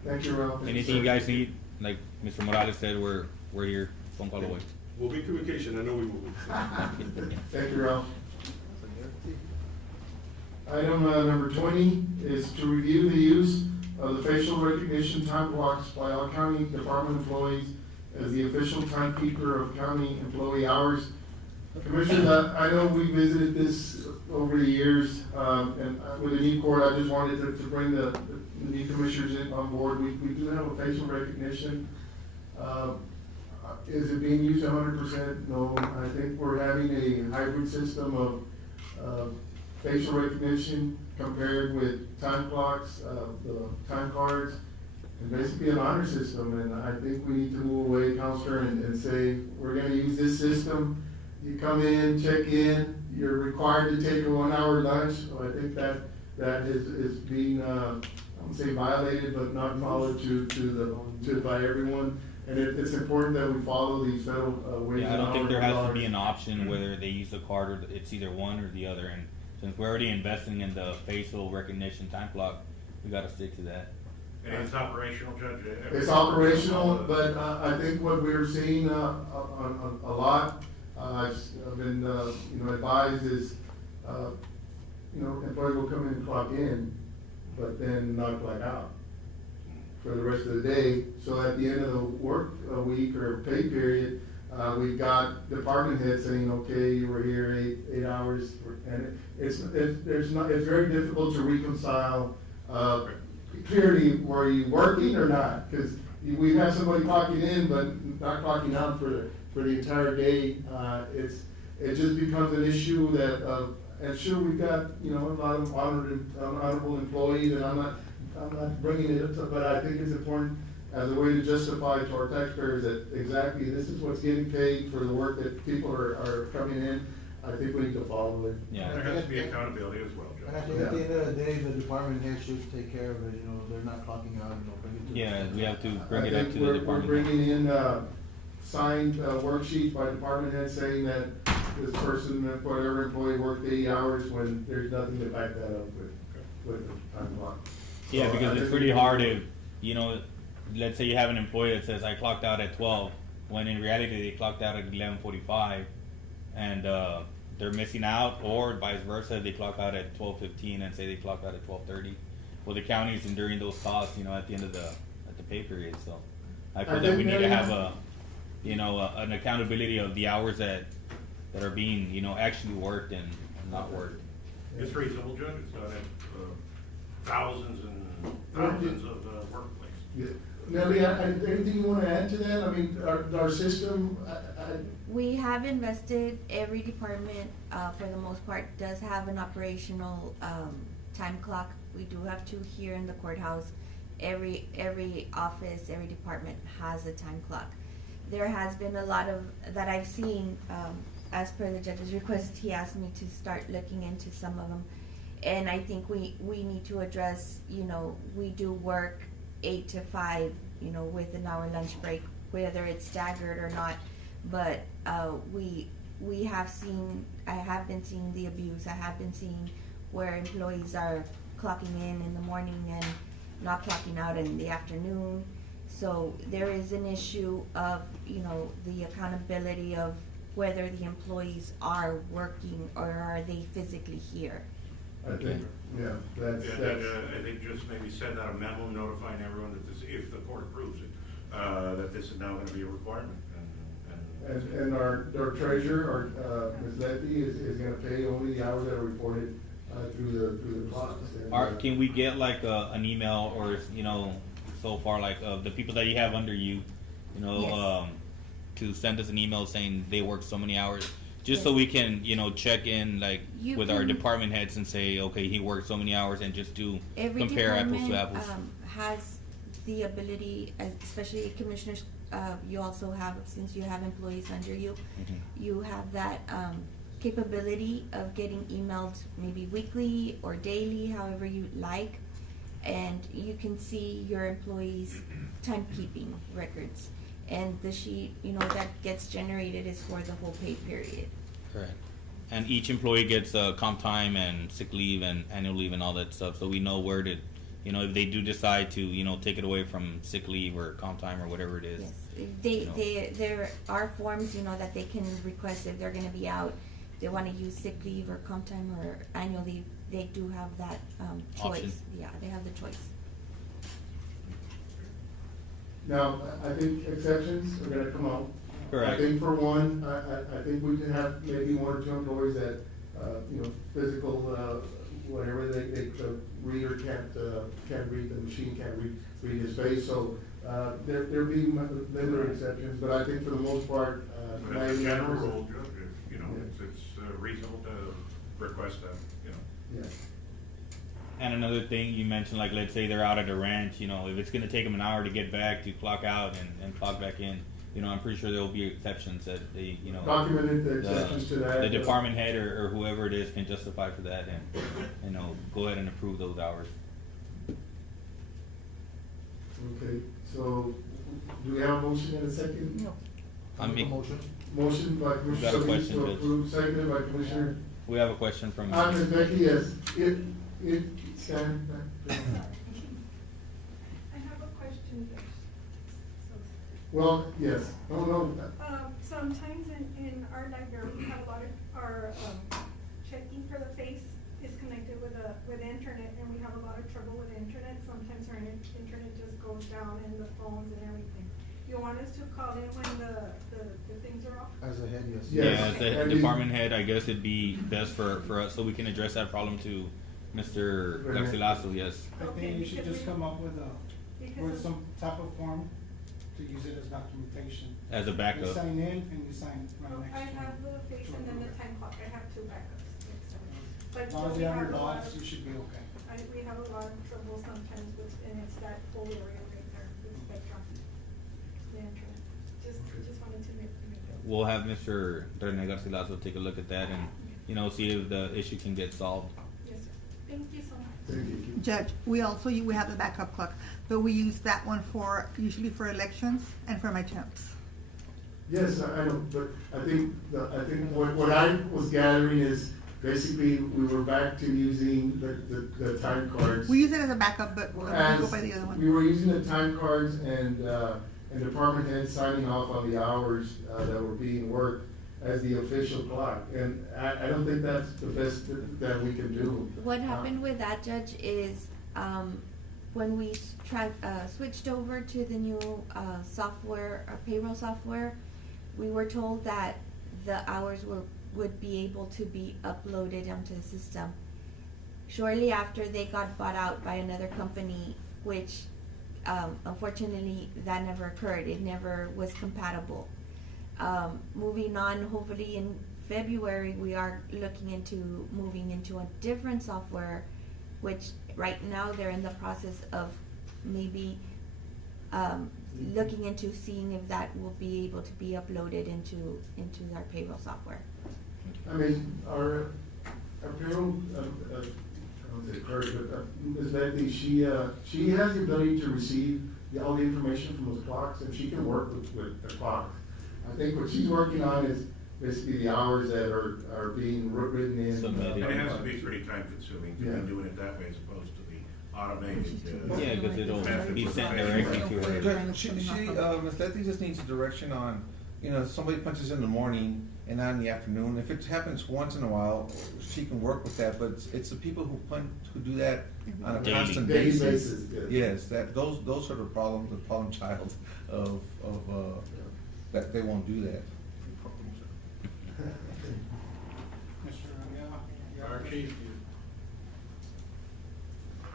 Thank you, Ralph. Anything you guys need, like Mr. Morales said, we're here, phone call away. you. We'll be in communication, I know we will be. Thank you, Ralph. Item number 20 is to review the use of the facial recognition time blocks by all county department employees as the official timekeeper of county employee hours. Commissioners, I know we visited this over the years, and with the new court, I just wanted to bring the new commissioners in on board. We do have a facial recognition. Is it being used 100%? No. I think we're having a hybrid system of facial recognition compared with time clocks, the time cards, and basically an honor system. And I think we need to move away, Counselor, and say, we're gonna use this system. You come in, check in, you're required to take a 1 hour lunch. So I think that is being, I won't say violated, but not followed by everyone. And it's important that we follow these federal wages. Yeah, I don't think there has to be an option whether they use the card or it's either one or the other. And since we're already investing in the facial recognition time clock, we got to stick to that. And it's operational, Judge? It's operational, but I think what we're seeing a lot, I've been advised is, employees will come in and clock in, but then not clock out for the rest of the day. So at the end of the work week or pay period, we've got department heads saying, okay, you were here eight hours, and it's very difficult to reconcile clearly, were you working or not? Because we have somebody clocking in but not clocking out for the entire day. It just becomes an issue that, and sure, we've got a lot of honorable employees, and I'm not bringing it up, but I think it's important as a way to justify to our taxpayers that exactly this is what's getting paid for the work that people are coming in. I think we need to follow it. Yeah, there has to be accountability as well, Judge. And I think at the end of the day, the department head should take care of it, they're not clocking out, bring it to the. Yeah, we have to bring it up to the department. We're bringing in, signed worksheets by department heads saying that this person, whatever employee worked 80 hours when there's nothing to back that up with the time clock. Yeah, So because it's pretty hard if, let's say you have an employee that says, I clocked out at 12, when in reality they clocked out at 11:45, and they're missing out, or vice versa, they clock out at 12:15 and say they clocked out at 12:30. Well, the county is enduring those costs, at the end of the pay period. So I feel that we need to have an accountability of the hours that are being, actually worked and not worked. It's reasonable, Judge. It's not thousands and thousands of workplaces. Yeah. Nelly, anything you want to add to that? I mean, our system. We have invested. Every department, for the most part, does have an operational time clock. We do have two here in the courthouse. Every office, every department has a time clock. There has been a lot of that I've seen. As per the judge's request, he asked me to start looking into some of them, and I think we need to address. We do work 8 to 5, with an hour lunch break, whether it's staggered or not. But we have seen. I have been seeing the abuse. I have been seeing where employees are clocking in the morning and not clocking out in the afternoon. So there is an issue of the accountability of whether the employees are working or are they physically here. I think, yeah, that's. I think just maybe send out a memo notifying everyone that this, if the court approves it, that this is now going to be a requirement. And our treasurer, Ms. Letty, is going to pay only the hours that are reported through the clocks. Can we get like an email or so far like the people that you have under you, Yes. To send us an email saying they work so many hours, just so we can check in with our department heads and say, okay, he worked so many hours, and just compare apples to apples. Has the ability, especially commissioners, you also have, since you have employees under you, you have that capability of getting emailed maybe weekly or daily, however you like, and you can see your employees' timekeeping records. And the sheet, that gets generated is for the whole pay period. Correct. And each employee gets comp time and sick leave and annual leave and all that stuff, so we know where to, if they do decide to, take it away from sick leave or comp time or whatever it is. Yes, there are forms, that they can request if they're going to be out. They want to use sick leave or comp time or annual leave. They do have that choice. Option. Yeah, they have the choice. Now, I think exceptions are going to come out. Correct. I think for one, I think we can have maybe 1 or 2 employees that physical, whatever the reader can't read, the machine can't read his face, so, there be limited exceptions, but I think for the most part, But as a general 99%. rule, Judge, it's reasonable to request that, Yeah. And another thing you mentioned, like let's say they're out at a ranch, if it's gonna take them an hour to get back, to clock out and clock back in, I'm pretty sure there will be exceptions that they, Documented the exceptions to that. the department head or whoever it is can justify for that and, go ahead and approve those hours. Okay, so, do we have a motion and a second? No. I mean, Motion by Commissioner Got a Solis question, to Judge. approve, seconded by Commissioner. we have a question from. Ms. Becky, yes, Stan. I have a question. Well, yes, no, Sometimes in our library, we have a lot of our checking for the face is connected with internet, and we have a lot of trouble with internet. Sometimes our internet just goes down and the phones and everything. You want us to call in when the things are off? As a head, yes. Yes. Yeah, as the And department head, I guess it'd be best for us, so we can address that problem to Mr. Garcilaso, yes. I think you should just come up with Because some type of form to use it as documentation. As a You sign sign in and you sign right next to I it. have the face and then the time clock. I have two backups. But As long as we you have have your a lot logs, of- you should be okay. we have a lot of trouble sometimes with, and it's that whole area right there with Spectrum, the internet. Just wanted to make that. We'll have Mr. Rene Garcilaso take a look at that and, see if the issue can get solved. Yes, sir. Thank you so much. thank you. Judge, we have the backup clock, but we use that one usually for elections and for my temps. Yes, I know, but I think what I was gathering is basically we were back to using the time cards. We use it as a backup, but we go by the other one. We were using the time cards and department heads signing off on the hours, that were being worked as the official clock. And I don't think that's the best that we can do. What happened with that, Judge, is when we switched over to the new software, payroll software, we were told that the hours would be able to be uploaded onto the system. Shortly after, they got bought out by another company, which unfortunately that never occurred. It never was compatible. Moving on, hopefully in February, we are looking into moving into a different software, which right now they're in the process of maybe looking into seeing if that will be able to be uploaded into our payroll software. I mean, our payroll, I don't say clerk, but Ms. Becky, she has the ability to receive all the information from those clocks, and she can work with the clock. I think what she's working on is basically the hours that are being written in. Submitted. And it has to be pretty time consuming to Yeah. be doing it that way as opposed to the automated. Yeah, because it'll method be with sent the directly payroll. to her. Judge, Ms. Letty just needs a direction on, somebody punches in the morning and not in the afternoon. If it happens once in a while, she can work with that, but it's the people who do that on a Daily. constant Daily basis. basis, Yes, those are the problem child of, that they won't do that. Mr. Rangel, Our chief.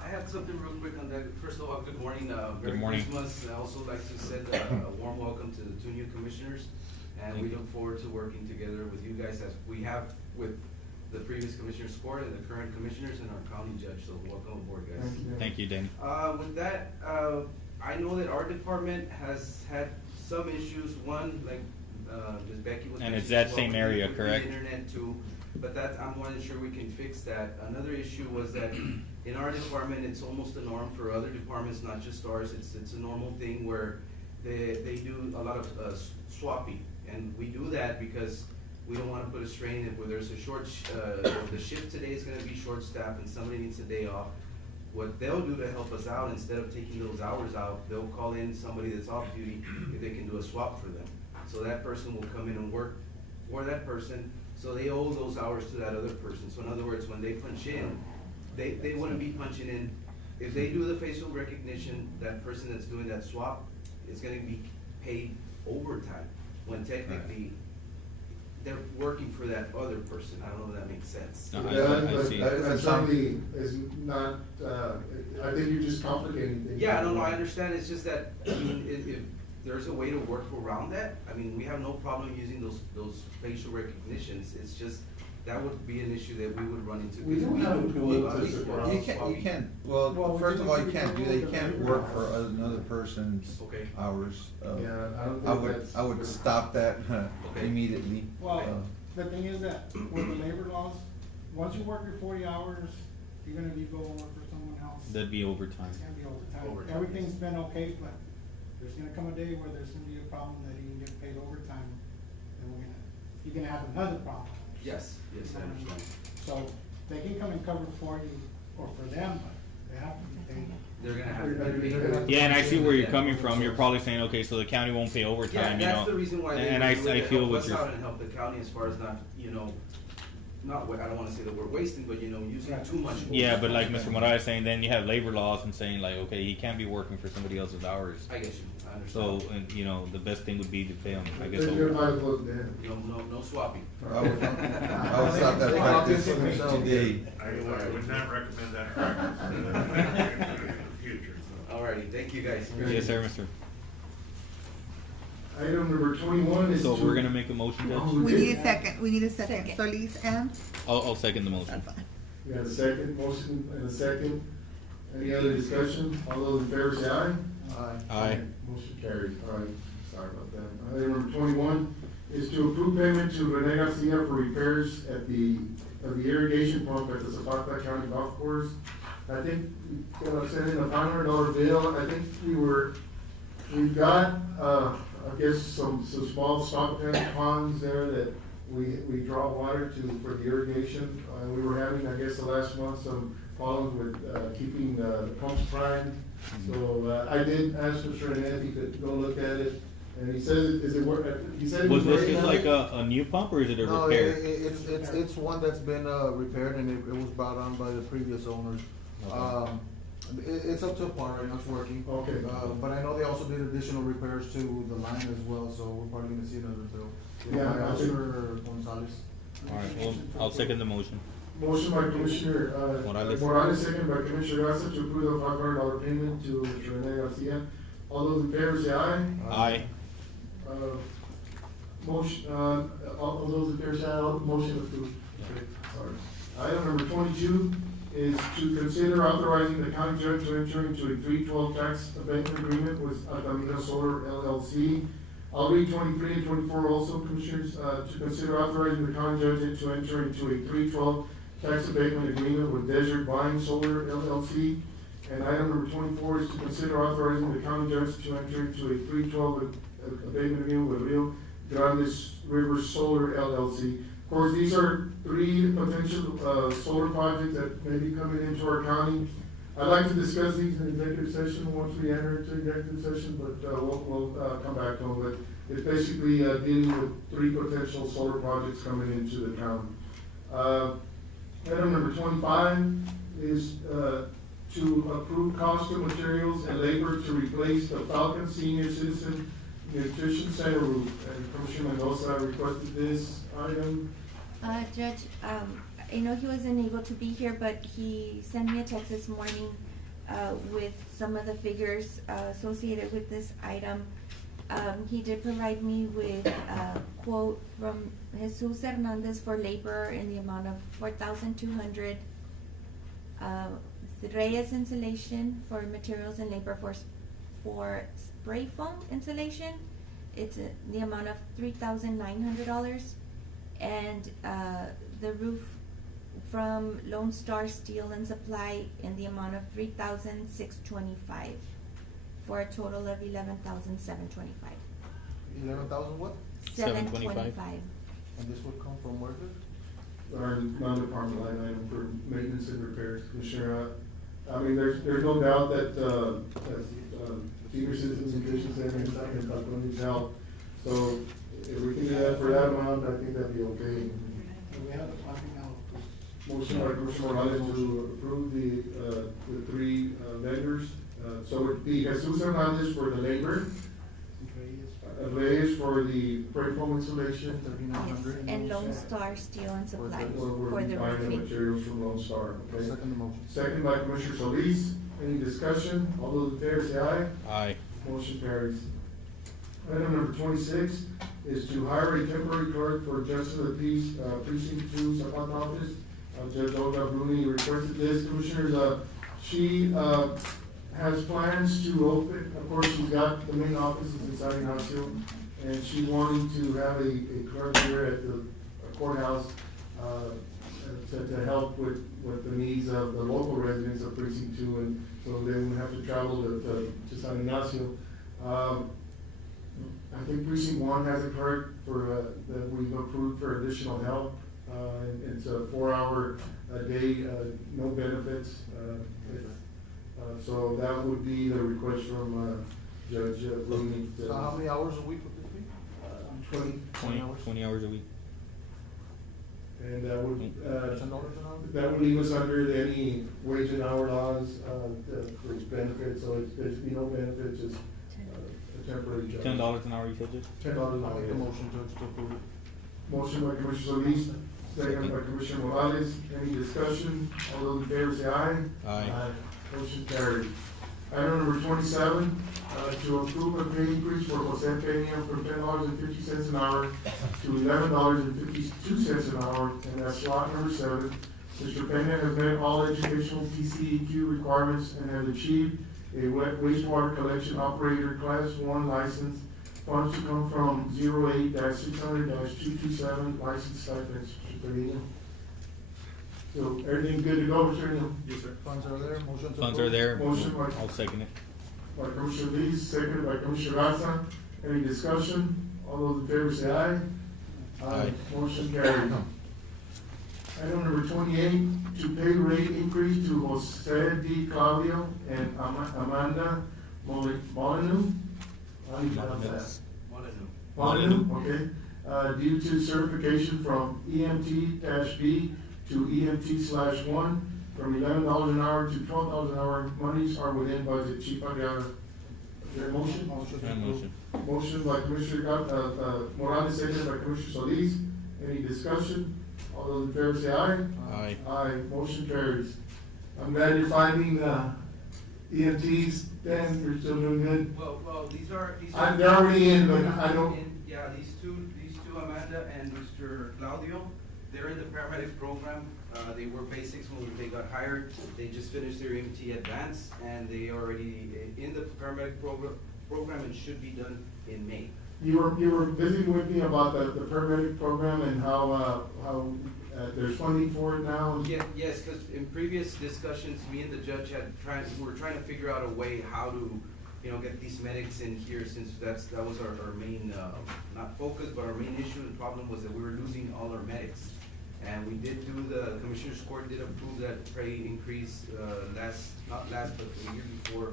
I had something real quick on that. First of all, good morning. Good morning. Merry Christmas. I also like to send a warm welcome to the two new commissioners. And we look forward to working together with you guys as we have with the previous commissioner's court and the current commissioners and our county judge. So welcome aboard, guys. Thank you, Danny. With that, I know that our department has had some issues. One, like Ms. Becky was. And it's mentioning, that same well, area, with the correct? Internet too, but that, I'm more than sure we can fix that. Another issue was that in our department, it's almost a norm for other departments, not just ours. It's a normal thing where they do a lot of swapping. And we do that because we don't wanna put a strain if where there's a short, the shift today is gonna be short staffed and somebody needs a day off. What they'll do to help us out, instead of taking those hours out, they'll call in somebody that's off duty if they can do a swap for them. So that person will come in and work for that person, so they owe those hours to that other person. So in other words, when they punch in, they wouldn't be punching in. If they do the facial recognition, that person that's doing that swap is gonna be paid overtime, when technically they're working for that other person. I don't know if that makes sense. No, Yeah, I see. that certainly is not, I think you're just complicating things. Yeah, no, I understand, it's just that, I mean, if there's a way to work around that, I mean, we have no problem using those facial recognitions, it's just, that would be an issue that we would run into. We don't have a tool to You can't, well, first of all, you can't do that, you can't work for another person's Okay. hours. Yeah, I don't think that's. I would stop that Okay. immediately. Well, the thing is that with the labor laws, once you work your 40 hours, even if you go and work for someone else, That'd be overtime. it's gonna be overtime. Overtime, Everything's yes. been okay, but there's gonna come a day where there's gonna be a problem that you can get paid overtime, and you're gonna have another problem. Yes, yes, I understand. So they can come and cover for you or for them, but they have to be paid. They're gonna have to be paid. Yeah, and I see where you're coming from. You're probably saying, okay, so the county won't pay Yeah, overtime, you know? that's the reason why they And would I do it, to feel help what us you're. out and help the county as far as not, you know, not, I don't wanna say that we're wasting, but you know, using too much. Yeah, but like Mr. Morales is saying, then you have labor laws and saying like, okay, he can't be working for somebody else's hours. I get you, I So, understand. and you know, the best thing would be to pay them, I guess. You're overtime. not close then. No swapping. I would stop that practice today. I would not recommend that practice in the future, so. Alrighty, thank you guys. Yes, sir, Mr. Item number 21 is. So to- we're gonna make a motion, Judge? Oh, We did? need a second, we need a second. Second. Solis and, I'll second the motion. that's fine. We got a second, motion and a second. Any other discussion? All those in favor say aye. Aye. Motion carries. All right, sorry about that. Item number 21 is to approve payment to Rene Garcia for repairs of the irrigation pump at the Zapata County Golf Course. I think we sent in a $500 bill. I think we've got, I guess, some small stock tank ponds there that we draw water to for the irrigation. We were having, I guess, the last month, some problems with keeping the pumps primed. So I did ask Mr. Rene if he could go look at it, and he said, is it work? He said it Was this working just on like it. a new pump or is it a No, repair? it's one that's been, repaired and it was brought on by the previous owners. Okay. It's up to par right now, it's working. Okay. But I know they also did additional repairs to the line as well, so we're probably gonna see another bill. Yeah, By I think- Oscar Gonzalez. All right, well, I'll second the motion. Motion by Commissioner, Morales. second by Commissioner Garza to approve the $500 payment to Mr. Rene Garcia. All those in favor say aye. Aye. Motion, all those in favor say aye, motion approved. Okay, sorry. Item number 22 is to consider authorizing the county judge to enter into a 312 tax abatement agreement with Altamira Solar LLC. I'll read 23 and 24 also, Commissioners, to consider authorizing the county judge to enter into a 312 tax abatement agreement with Desert Vine Solar LLC. And item number 24 is to consider authorizing the county judge to enter into a 312 abatement agreement with Rio Grandes River Solar LLC. Of course, these are three potential solar projects that may be coming into our county. I'd like to discuss these in executive session once we enter into executive session, but we'll come back to them. But it's basically dealing with three potential solar projects coming into the county. Item number 25 is to approve cost of materials and labor to replace the Falcon Senior Citizen Nutrition Center roof. And Commissioner Mendoza requested this item. Judge, I know he wasn't able to be here, but he sent me a text this morning, with some of the figures, associated with this item. He did provide me with a quote from Jesus Hernandez for labor in the amount of $4,200. Reyes Insulation for materials and labor for spray foam insulation. It's the amount of $3,900. And the roof from Lone Star Steel and Supply in the amount of $3,625 for a total of $11,725. 11,000 what? $725. And this would come from where? Our non-department line item for maintenance and repairs, Commissioner. I mean, there's no doubt that senior citizens nutrition center in Falcon needs help. So if we can do that for that amount, I think that'd be okay. We have the funding now. Motion by Commissioner Morales to approve the three vendors. So it'd be Jesus Hernandez for the labor, Reyes for the brake foam installation. Yes, and Lone Star Steel and Supply We're for the buying the roofing. materials from Lone Star, okay? Second the motion. Second by Commissioner Solis. Any discussion? All those in favor say aye. Aye. Motion carries. Item number 26 is to hire a temporary clerk for Justice of the Peace, Precinct 2, Zapata office. Judge Olga Bruni requested this. Commissioners, she has plans to open, of course, she's got the main offices inside Ignacio, and she wanted to have a clerk here at the courthouse to help with the needs of the local residents of Precinct 2, and so they wouldn't have to travel to San Ignacio. I think Precinct 1 has a clerk for, that we've approved for additional help. It's a 4-hour a day, no benefits. So that would be the request from Judge Bruni. So how many hours a week would this be? 20 hours a week. And that would, $10 an hour? that would leave us under any wage and hour laws, for its benefits, so it's basically no benefits, just a temporary job. $10 an hour, you said, Judge? $10 an I'll hour, make the yes. motion, Judge, to approve it. Motion by Commissioner Solis, second by Commissioner Morales. Any discussion? All those in favor say aye. Aye. Motion carried. Item number 27, to approve a pay increase for Jose Peña from $10.50 an hour to $11.52 an hour, and that's slot number 7. Mr. Peña has met all educational TCEQ requirements and has achieved a wastewater collection operator class 1 license. Funds to come from 08-600-227 license stipends. Mr. Peña. So everything's good to go, Mr. Peña? Yes, sir. Funds are there, motion to approve. Funds are there. Motion by- I'll second it. By Commissioner Lee, seconded by Commissioner Garza. Any discussion? All those in favor say aye. Aye. Motion carried. Item number 28, to pay rate increase to Jose D. Claudio and Amanda Molyneux. How do you pronounce that? Molyneux, okay. Due to certification from EMT-B to EMT/1, from $11 an hour to $12 an hour. Monies are within budget. Chief Aguilar. Is there a motion? Motion to Yeah, approve. motion. Motion by Commissioner Morales, seconded by Commissioner Solis. Any discussion? All those in favor say aye. Aye. Aye, motion carries. I'm glad you're finding, EMTs, Dan, you're still doing good. Well, these are. They're already in, but I don't. Yeah, these two, Amanda and Mr. Claudio, they're in the paramedic program. They were basics when they got hired. They just finished their EMT advance, and they already in the paramedic program and should be done in May. You were visiting with me about the paramedic program and how there's funding for it now. Yes, because in previous discussions, me and the judge were trying to figure out a way how to, get these medics in here, since that was our main, not focus, but our main issue and problem was that we were losing all our medics. And we did the Commissioner's Court did approve that pay increase, not last, but the year before,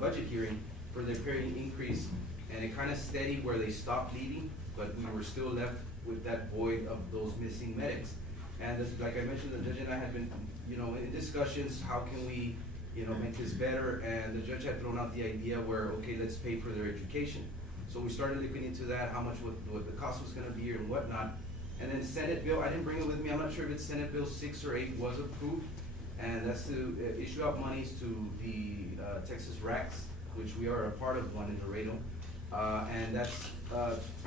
budget hearing for their pay increase. And it kind of steadied where they stopped leaving, but we were still left with that void of those missing medics. And like I mentioned, the judge and I had been, in discussions, how can we, make this better? And the judge had thrown out the idea where, okay, let's pay for their education. So we started looking into that, how much what the cost was gonna be and whatnot. And then Senate Bill, I didn't bring it with me, I'm not sure if it's Senate Bill 6 or 8 was approved. And that's to issue out monies to the Texas RACs, which we are a part of one in Laredo. And that's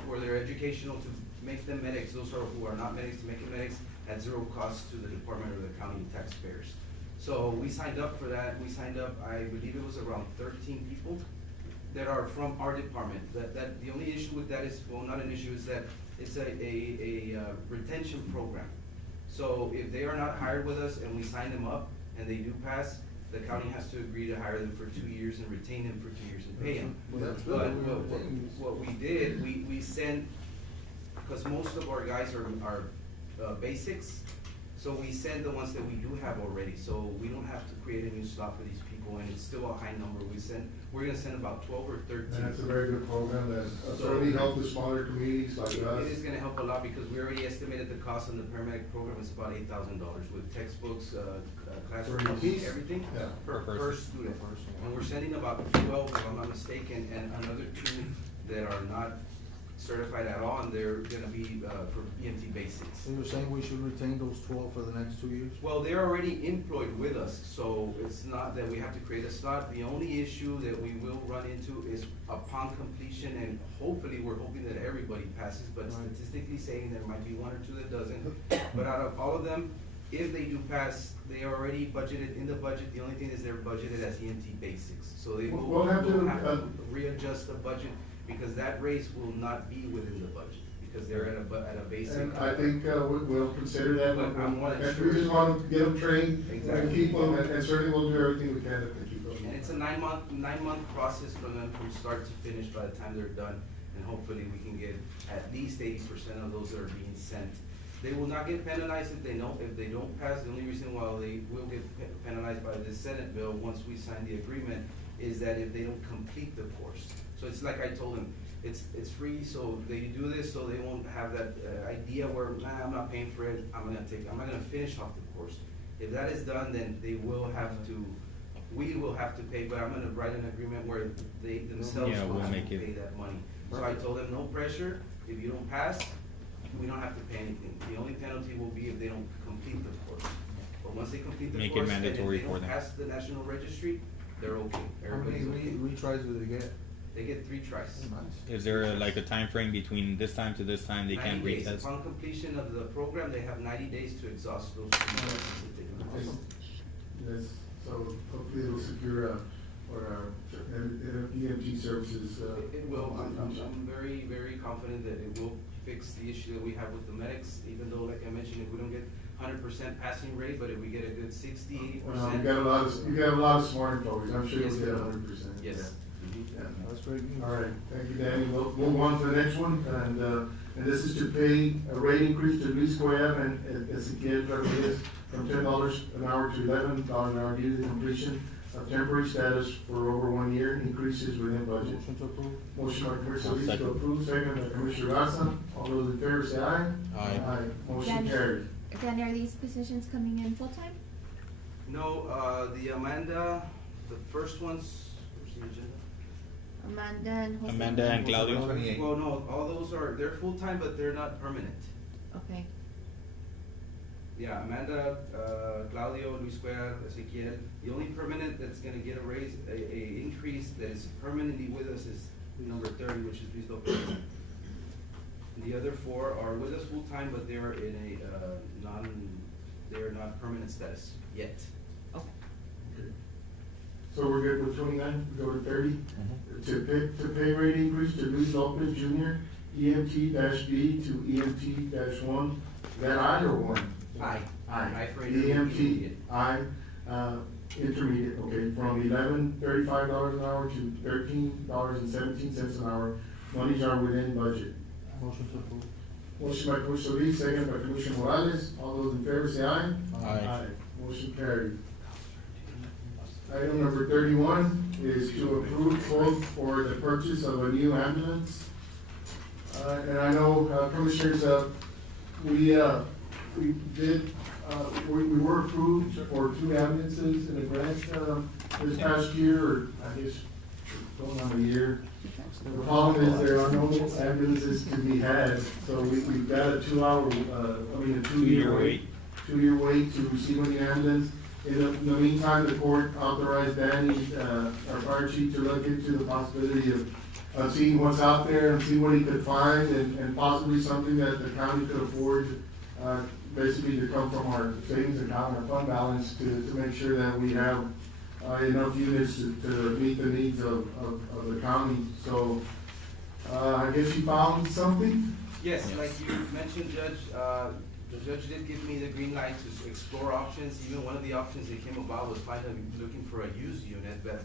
for their educational, to make them medics, those who are not medics, to make them medics at zero cost to the department or the county taxpayers. So we signed up for that. We signed up, I believe it was around 13 people that are from our department. That the only issue with that is, well, not an issue, is that it's a retention program. So if they are not hired with us and we sign them up and they do pass, the county has to agree to hire them for 2 years and retain them for 2 years and pay them. Well, that's good. But what we did, we sent, because most of our guys are basics, so we send the ones that we do have already, so we don't have to create a new slot for these people, and it's still a high number. We're gonna send about 12 or 13. And that's a very good program that certainly helps with smaller communities like us. It is gonna help a lot, because we already estimated the cost on the paramedic program is about $8,000 with textbooks, classrooms, piece? everything. Yeah. Per student. And we're sending about 12, if I'm not mistaken, and another 2 that are not certified at all, and they're gonna be, for EMT basics. So you're saying we should retain those 12 for the next 2 years? Well, they're already employed with us, so it's not that we have to create a slot. The only issue that we will run into is upon completion, and hopefully, we're hoping that everybody passes, but Right. statistically saying there might be one or two that doesn't. But out of all of them, if they do pass, they are already budgeted in the budget. The only thing is they're budgeted as EMT basics, so they will, We'll have to, will have to readjust the budget, because that raise will not be within the budget, because they're at a basic. And I think, we'll consider that, But I'm not and sure. we just want to get them trained, and Exactly. keep them, and certainly we'll do everything we can to keep them. And it's a nine-month process for them from start to finish by the time they're done, and hopefully we can get at least 80% of those that are being sent. They will not get penalized if they don't pass. The only reason why they will get penalized by the Senate bill, once we sign the agreement, is that if they don't complete the course. So it's like I told them, it's free, so they do this, so they won't have that idea where, I'm not paying for it, I'm not gonna finish off the course. If that is done, then we will have to pay, but I'm gonna write an agreement where they themselves Yeah, will we'll have make to it. pay that money. So I told them, no pressure, if you don't pass, we don't have to pay anything. The only penalty will be if they don't complete the course. But once they complete the Make it course, and if mandatory they for don't them. pass the national registry, they're okay. How many Everybody's okay. retries do they get? They get 3 tries. Oh, nice. Is there like a time frame between this time to this time they can 90 days. retest? Upon completion of the program, they have 90 days to exhaust those 3 tries that they do. Yes, so hopefully it'll secure, for our EMT services. It will. I'm very, very confident that it will fix the issue that we have with the medics, even though, like I mentioned, if we don't get 100% passing rate, but if we get a good 60, 80%. You got a lot of smart employees, I'm sure Yes, you'll get we do. 100%. Yes. Yeah. That's great news. All right, thank you, Danny. We'll move on to the next one, and this is to pay a rate increase to Luis Cuellar and Ezequiel Rodriguez from $10 an hour to $11 an hour due to the completion of temporary status for over 1 year, increases within budget. Motion to approve? Motion by Commissioner I'll Solis to second. approve, second by Commissioner Garza. All those in favor say aye. Aye. Motion Danny- carried. Danny, are these positions coming in full-time? No, the Amanda, the first ones, where's the agenda? Amanda and Jose? Amanda and Claudio? 28. Well, no, all those they're full-time, but they're not permanent. Okay, Yeah, Amanda, Claudio, Luis Cuellar, Ezequiel. The only permanent that's gonna get a raise, a increase that is permanently with us is number 30, which is Luis Lopez. The other 4 are with us full-time, but they're in a they're not permanent status yet. okay. So we're good with 29, we go to 30? To pay rate increase to Luis Lopez Jr., EMT-B to EMT-1, is that I or 1? Aye. Aye. For EMT, intermediate. I, intermediate, okay, from $11.35 an hour to $13.17 an hour. Monies are within budget. Motion to approve? Motion by Commissioner Solis, second by Commissioner Morales. All those in favor say aye. Aye. Motion carried. Item number 31 is to approve quote for the purchase of a new ambulance. And I know, Commissioners, we were approved for 2 ambulances in a grant, this past year, or I guess, going on a year. The problem is there are no ambulances to be had, so we've got a 2-year wait. 2-year wait to receive a new ambulance. In the meantime, the court authorized Danny, our fire chief, to look into the possibility of seeing what's out there and see what he could find, and possibly something that the county could afford, basically to come from our savings account, our fund balance, to make sure that we have enough units to meet the needs of the county. So, I guess you found something? Yes, like you mentioned, Judge, the judge did give me the green light to explore options. Even one of the options that came about was looking for a used unit, but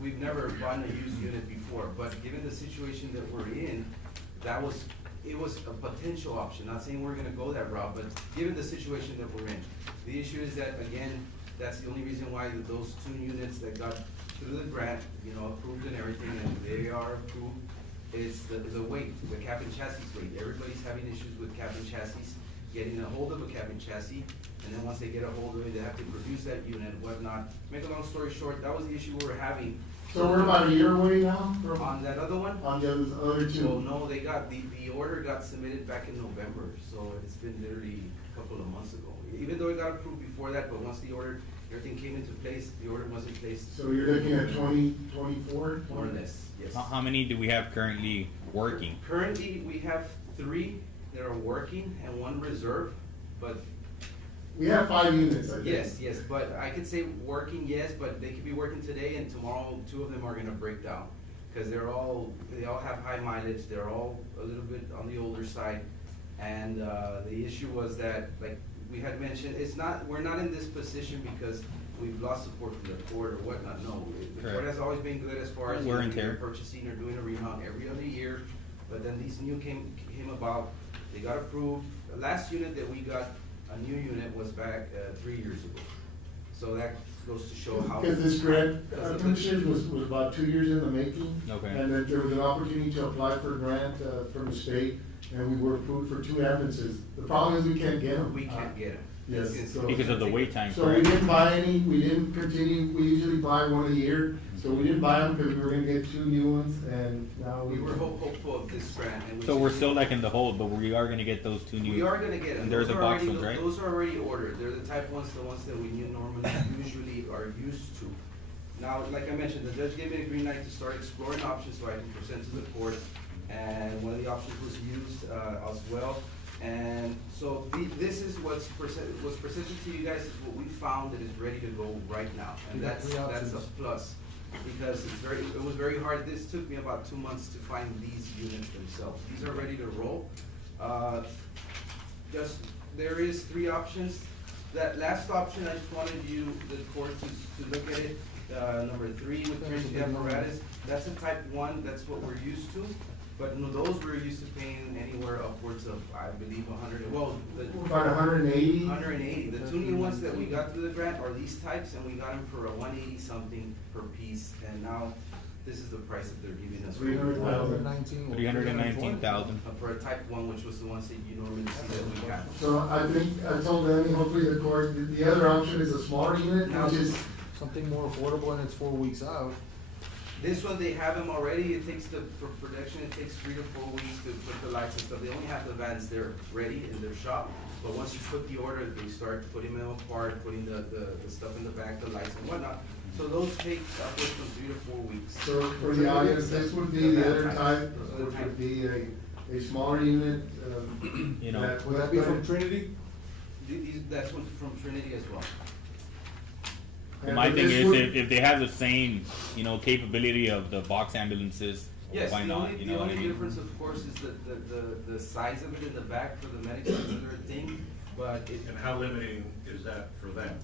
we've never bought a used unit before. But given the situation that we're in, it was a potential option. Not saying we're gonna go that route, but given the situation that we're in. The issue is that, again, that's the only reason why those 2 units that got through the grant, approved and everything, and they are approved, is the weight, the cab and chassis weight. Everybody's having issues with cab and chassis. getting a hold of a cabin chassis, and then once they get a hold of it, they have to produce that unit, whatnot. Make a long story short, that was the issue we were having. So we're about a year away now from, On that other one? on the other two? Well, no, they got, the order got submitted back in November, so it's been literally a couple of months ago. Even though it got approved before that, but once the order, everything came into place, the order was in place, So you're looking at 2024? more or less, yes. How many do we have currently working? Currently, we have 3 that are working and 1 reserve, but We have 5 units, I think. yes, but I could say working, yes, but they could be working today and tomorrow 2 of them are gonna break down. Cause they all have high mileage, they're all a little bit on the older side. And, the issue was that, like we had mentioned, we're not in this position because we've lost support from the court or whatnot, no. The court Correct. has always been good as far as Wear and either tear. purchasing or doing a remount every other year. But then these new came about, they got approved. The last unit that we got, a new unit, was back 3 years ago. So that goes to show how. Because this grant, Because of the- Commissioners, was about 2 years in the making. Okay. And then there was an opportunity to apply for a grant, from the state, and we were approved for 2 ambulances. The problem is we can't get them. We can't get them. Yes, so- Because of the wait time, So we correct? didn't buy any, we didn't continue, we usually buy 1 a year, so we didn't buy them because we were gonna get 2 new ones, and now We were hopeful of this grant. And we So we're just- still like in the hold, but we are gonna get those 2 new. We are gonna get them. And they're Those the are box already- ones, right? Those are already ordered. They're the type ones, the ones that we normally usually are used to. Now, like I mentioned, the judge gave me a green light to start exploring options so I can present to the court. And one of the options was used, as well. And so this is was presented to you guys, is what we found that is ready to go right now. And You got that's 3 a options. plus. Because it was very hard. This took me about 2 months to find these units themselves. These are ready to roll. There is 3 options. That last option, I just wanted the court to look at it. Number 3 with Treasury apparatus, that's a type 1, that's what we're used to. But no, those we're used to paying anywhere upwards of, I believe, 100, well, about 180. 180. The 2 new ones that we got through the grant are these types, and we got them for a 180 something per piece. And now, this is the price that they're giving us. 300,000. 319,000. For a type 1, which was the ones that you normally see that we have. So I think, I told Danny, hopefully the court, the other option is a smaller unit, which is, Something more affordable and it's 4 weeks out. This one, they have them already. It takes for production, it takes 3 to 4 weeks to put the lights and stuff. They only have the vans there ready in their shop. But once you put the order, they start putting them apart, putting the stuff in the back, the lights and whatnot. So those take upwards from 3 to 4 weeks. so for the audience, this would be the other type, which would be a smaller unit, You know. that- Would that be from Trinity? That's one from Trinity as well. and My thing this is, would- if they have the same, capability of the box ambulances, Yes, why the not? only, You the know what I only mean? difference, of course, is the size of it in the back for the medics to do their thing, but And how limiting is that for them?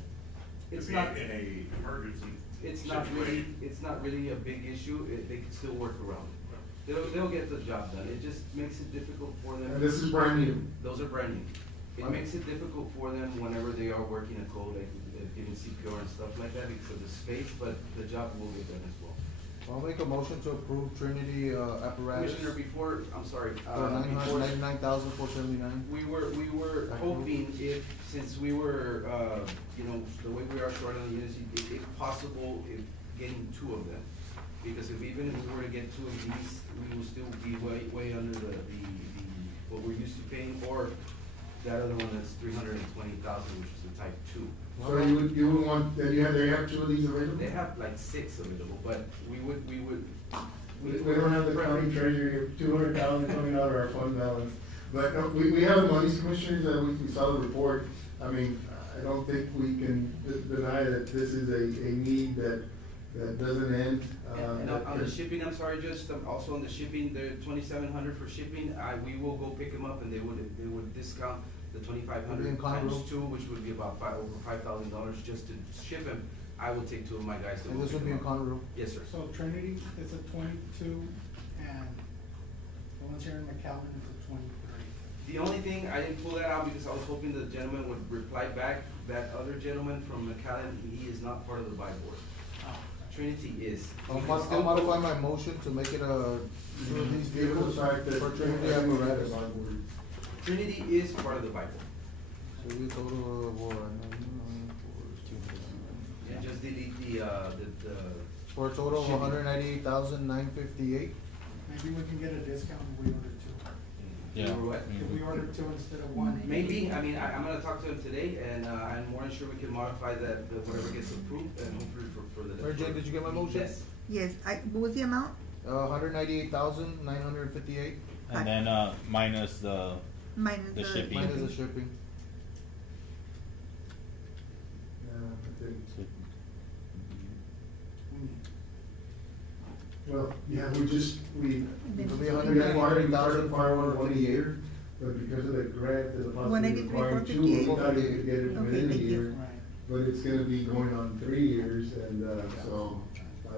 it's If not, in a emergency it's not really, situation. it's not really a big issue. They can still work around it. They'll get the job done. It just makes it difficult for them. And this is brand new. Those are brand new. It makes it difficult for them whenever they are working a code, like getting CPR and stuff like that because of the space, but the job will get done as well. I'll make a motion to approve Trinity, apparatus. Commissioner, before, I'm sorry, For before, 999,479. we were hoping since we were, the way we are short on the units, if possible, if getting 2 of them. Because even if we were to get 2 of these, we will still be way under what we're used to paying, or that other one that's 320,000, which is the type 2. So you would want, they have 2 of these available? They have like 6 available, but we don't have the county treasury of 200,000 coming out of our fund balance. But no, we have the monies, Commissioners, that we saw the report. I mean, I don't think we can deny that this is a need that doesn't end. And on the shipping, I'm sorry, Judge, also on the shipping, the 2,700 for shipping, we will go pick them up and they would discount the 2,500 times 2, which would be about over $5,000 just to ship them. I will take 2 of my guys to And go this pick would be in them up. Conroe? Yes, sir. So Trinity is a 22, and the ones here in McAllen is a 23. The only thing, I didn't pull that out because I was hoping the gentleman would reply back. That other gentleman from McAllen, he is not part of the buy board. Trinity is. I'll We can still modify go- my motion to make it a, 2 of these Given the vehicles fact that. for Trinity apparatus. Trinity is part of the buy board. So we total of what? And just delete the For a total of $198,958. Maybe we can get a discount if we order two. Yeah. Or what? If we order two instead of one. Maybe, I mean, I'm gonna talk to him today, and I'm more than sure we can modify that, whatever gets approved, and hopefully for the. Mary Jane, did you get my motion? Yes. Yes, what was the amount? $198,958. And then minus the Minus The shipping. Minus the shipping. Well, yeah, we It'll be acquired 198,458. one a year, but because of the grant, the possibility 183, requiring two, we thought you could get it Okay, within a thank you. year. Right. But it's gonna be going on 3 years, and, so,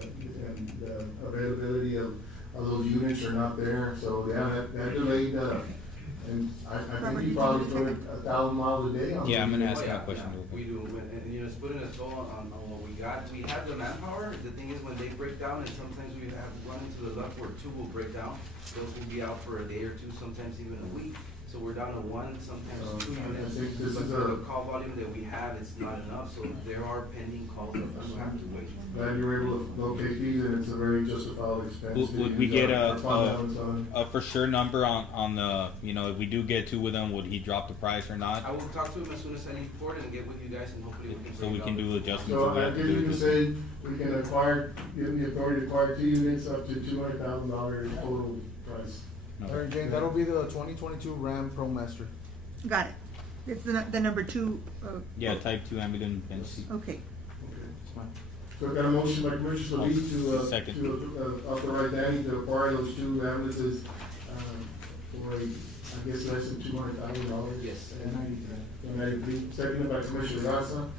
and the availability of those units are not there, so, yeah, that delayed, and I think you probably put 1,000 miles a day on. Yeah, I'm gonna those. ask Oh, that yeah, question yeah, real quick. we do, and you know, it's putting a toll on what we got. We have the manpower, the thing is when they break down, and sometimes we have run into the luck where two will break down. Those will be out for a day or two, sometimes even a week. So we're down to one, sometimes two I units. think this But is for a- the call volume that we have, it's not enough, so there are pending calls that we'll have to wait. Glad you were able to locate these, and it's a very justifiable expense. Would to we use get our fund balance on it. a for sure number on the, you know, if we do get two with them, would he drop the price or I not? will talk to him as soon as I leave court and get with you guys, and hopefully we can. So we can do adjustments. So if we I have to guess do you it can this- say, we can acquire, give them the authority to acquire 2 units up to $200,000 total price. Mary Jane, that'll be the 2022 Ram ProMaster. Got it. It's the number 2, Yeah, type 2 ambulance. and- okay. Okay. So I've got a motion by Commissioner Solis Second. to authorize Danny to acquire those 2 ambulances, for I guess less than $200,000. Yes. And seconded by Commissioner Garza.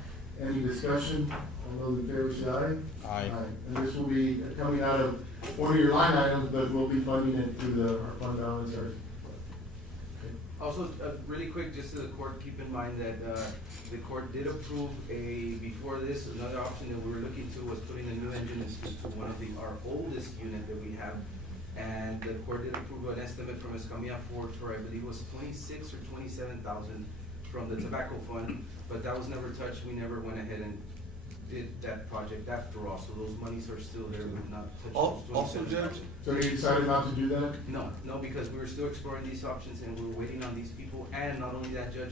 Any discussion? All those in favor say aye. Aye. And this will be coming out of one of your line items, but we'll be funding it through our fund balance or. Also, really quick, just to the court, keep in mind that, the court did approve before this, another option that we were looking to was putting a new engine into one of our oldest unit that we have. And the court did approve an estimate from Escamilla Ford for, I believe it was 26 or 27,000 from the tobacco fund, but that was never touched, we never went ahead and did that project after all, so those monies are still there, we've not touched those Also, 27,000. Judge, So you decided not to do that? No, because we were still exploring these options and we were waiting on these people, and not only that, Judge,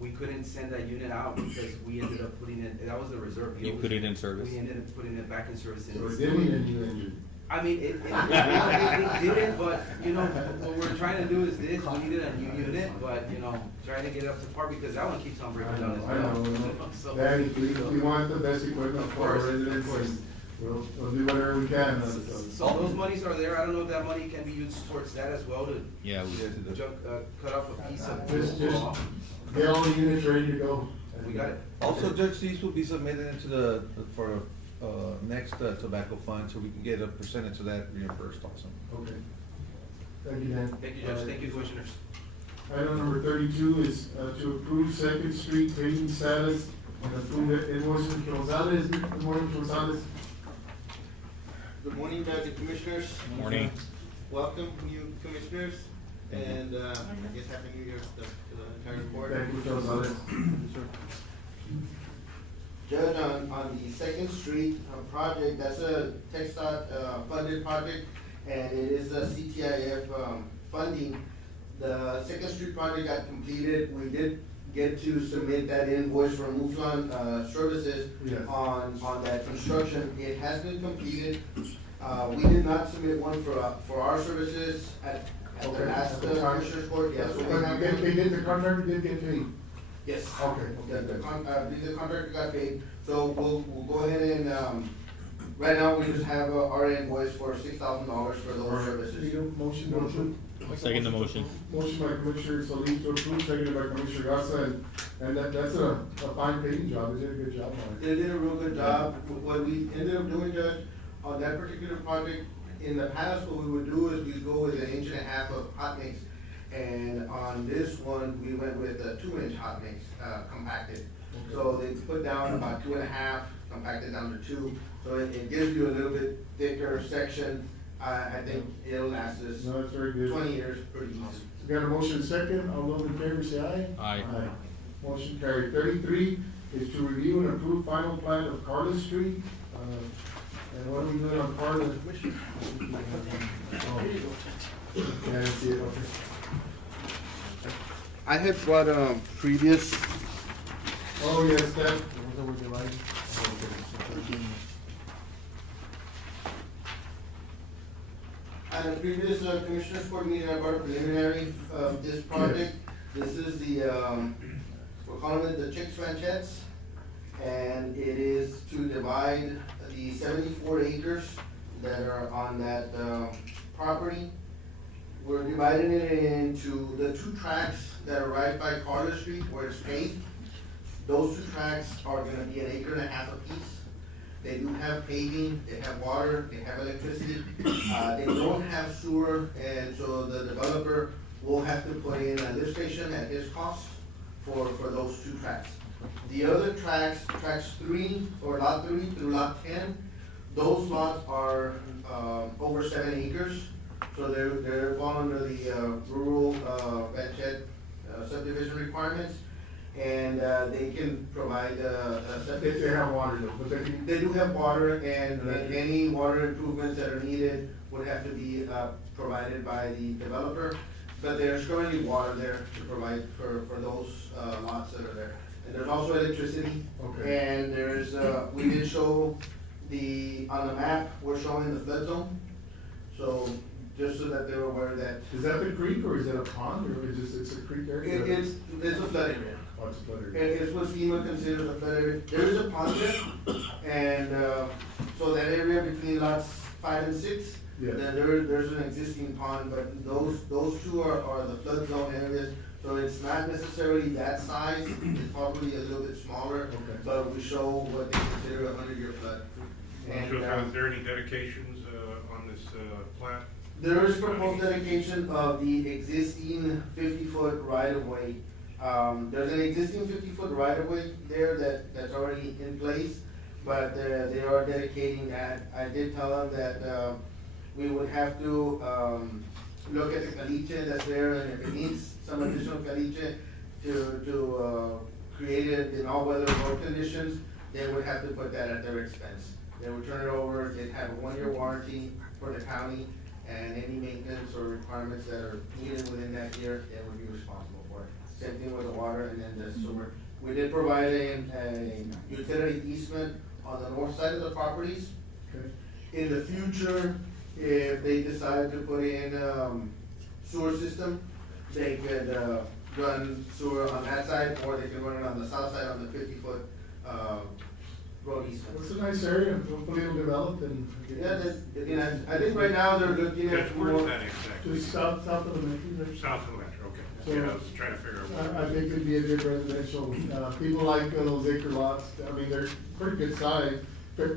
we couldn't send that unit out because we ended up putting it, that was the reserve. You put it in service. We ended up putting it back in service. So it did need a new engine. I mean, it did, but, you know, what we're trying to do is this, we needed a new unit, but, you know, trying to get up to par because that one keeps on breaking down as I well. know. So- Danny, we want the best equipment Of for our course, of residents, course. and we'll do whatever we can. So those monies are there, I don't know if that money can be used towards that as well to Yeah, we cut off a piece of. Just get all the units ready to go. We got it. also, Judge, these will be submitted into for next tobacco fund, so we can get a percentage of that reimbursed also. Okay. Thank you, Dan. Thank you, Judge, thank you, Commissioners. Item number 32 is to approve Second Street paving status and approve invoices. Gonzalez, good morning, Gonzalez. Good morning, Judge and Commissioners. Morning. Welcome, new Commissioners, Thank you. and I guess Happy New Year to the entire board. Thank you, Gonzalez. Judge, on the Second Street project, that's a TxDOT funded project, and it is a CTIF funding. The Second Street project got completed. We did get to submit that invoice for Muflon Services Yes. on that construction. It has been completed. We did not submit one for our services at the Okay. last Commissioners Court. Yeah, so we have one. The contractor did get paid. Yes. Okay. The contractor got paid, so we'll go ahead and, right now, we just have our invoice for $6,000 for those services. Need a motion to approve? Second the motion. Motion by Commissioner Solis to approve, seconded by Commissioner Garza, and that's a fine paying job, they did a good job on it. They did a real good job. What we ended up doing, Judge, on that particular project, in the past, what we would do is we'd go with 1.5 inch of hot mix. And on this one, we went with a 2-inch hot mix, compacted. So they put down about 2.5, compacted down to 2. So it gives you a little bit thicker section. I think it'll last us No, that's very good. 20 years pretty easy. We got a motion second, all those in favor say aye. Aye. Motion carried. 33 is to review and approve final plan of Carlos Street. And what are we doing on Carlos? Oh. Yeah, I see it, okay. I had brought, previous, Oh, yes, that, So we're dividing. at a previous, Commissioners Court meeting, I brought a preliminary of this project. This is the, we're calling it the Chicks Ranchettes. And it is to divide the 74 acres that are on that, property. We're dividing it into the 2 tracks that are right by Carter Street where it's paved. Those 2 tracks are gonna be 1.5 acres apiece. They do have paving, they have water, they have electricity. They don't have sewer, and so the developer will have to put in a lift station at his cost for those 2 tracks. The other tracks, tracks 3, or lot 3 through lot 10, those lots are, over 7 acres. So they're fall under the, rural, ranchette, subdivision requirements. And, they can provide, if they have water though, but they do have water, and any water improvements that are needed would have to be, provided by the developer. But there's currently water there to provide for those, lots that are there. And there's also electricity. Okay. And there's, we did show on the map, we're showing the flood zone. So, just so that they're aware that. is that the creek or is it a pond or is it's a creek area? It's a flood area. Oh, it's a flood area. It's what FEMA considers a flood area. There is a pond there, and, so that area between lots 5 and 6, Yeah. then there's an existing pond, but those 2 are the flood zone areas. So it's not necessarily that size, it's probably a little bit smaller, Okay. but we show what they consider a 100-year flood. And, Is there any dedications, on this, plat? there is proposed dedication of the existing 50-foot right-of-way. There's an existing 50-foot right-of-way there that's already in place, but they are dedicating that. I did tell them that, we would have to, look at the caliche that's there, and if it needs some additional caliche to create it in all weather road conditions, they would have to put that at their expense. They would turn it over, they'd have a 1-year warranty for the county, and any maintenance or requirements that are needed within that year, they would be responsible for it. Same thing with the water and then the sewer. We did provide a utility easement on the north side of the properties. Okay. In the future, if they decide to put in, sewer system, they could, run sewer on that side, or they can run it on the south side on the 50-foot, road easement. It's a nice area, hopefully it'll develop and. Yeah, I think right now they're looking Judge, at where more. is that exactly? To south of the Metro. South of Metro, okay. So- Yeah, I was trying to figure out. I think it'd be a good residential, people like those acre lots, I mean, they're pretty good size, but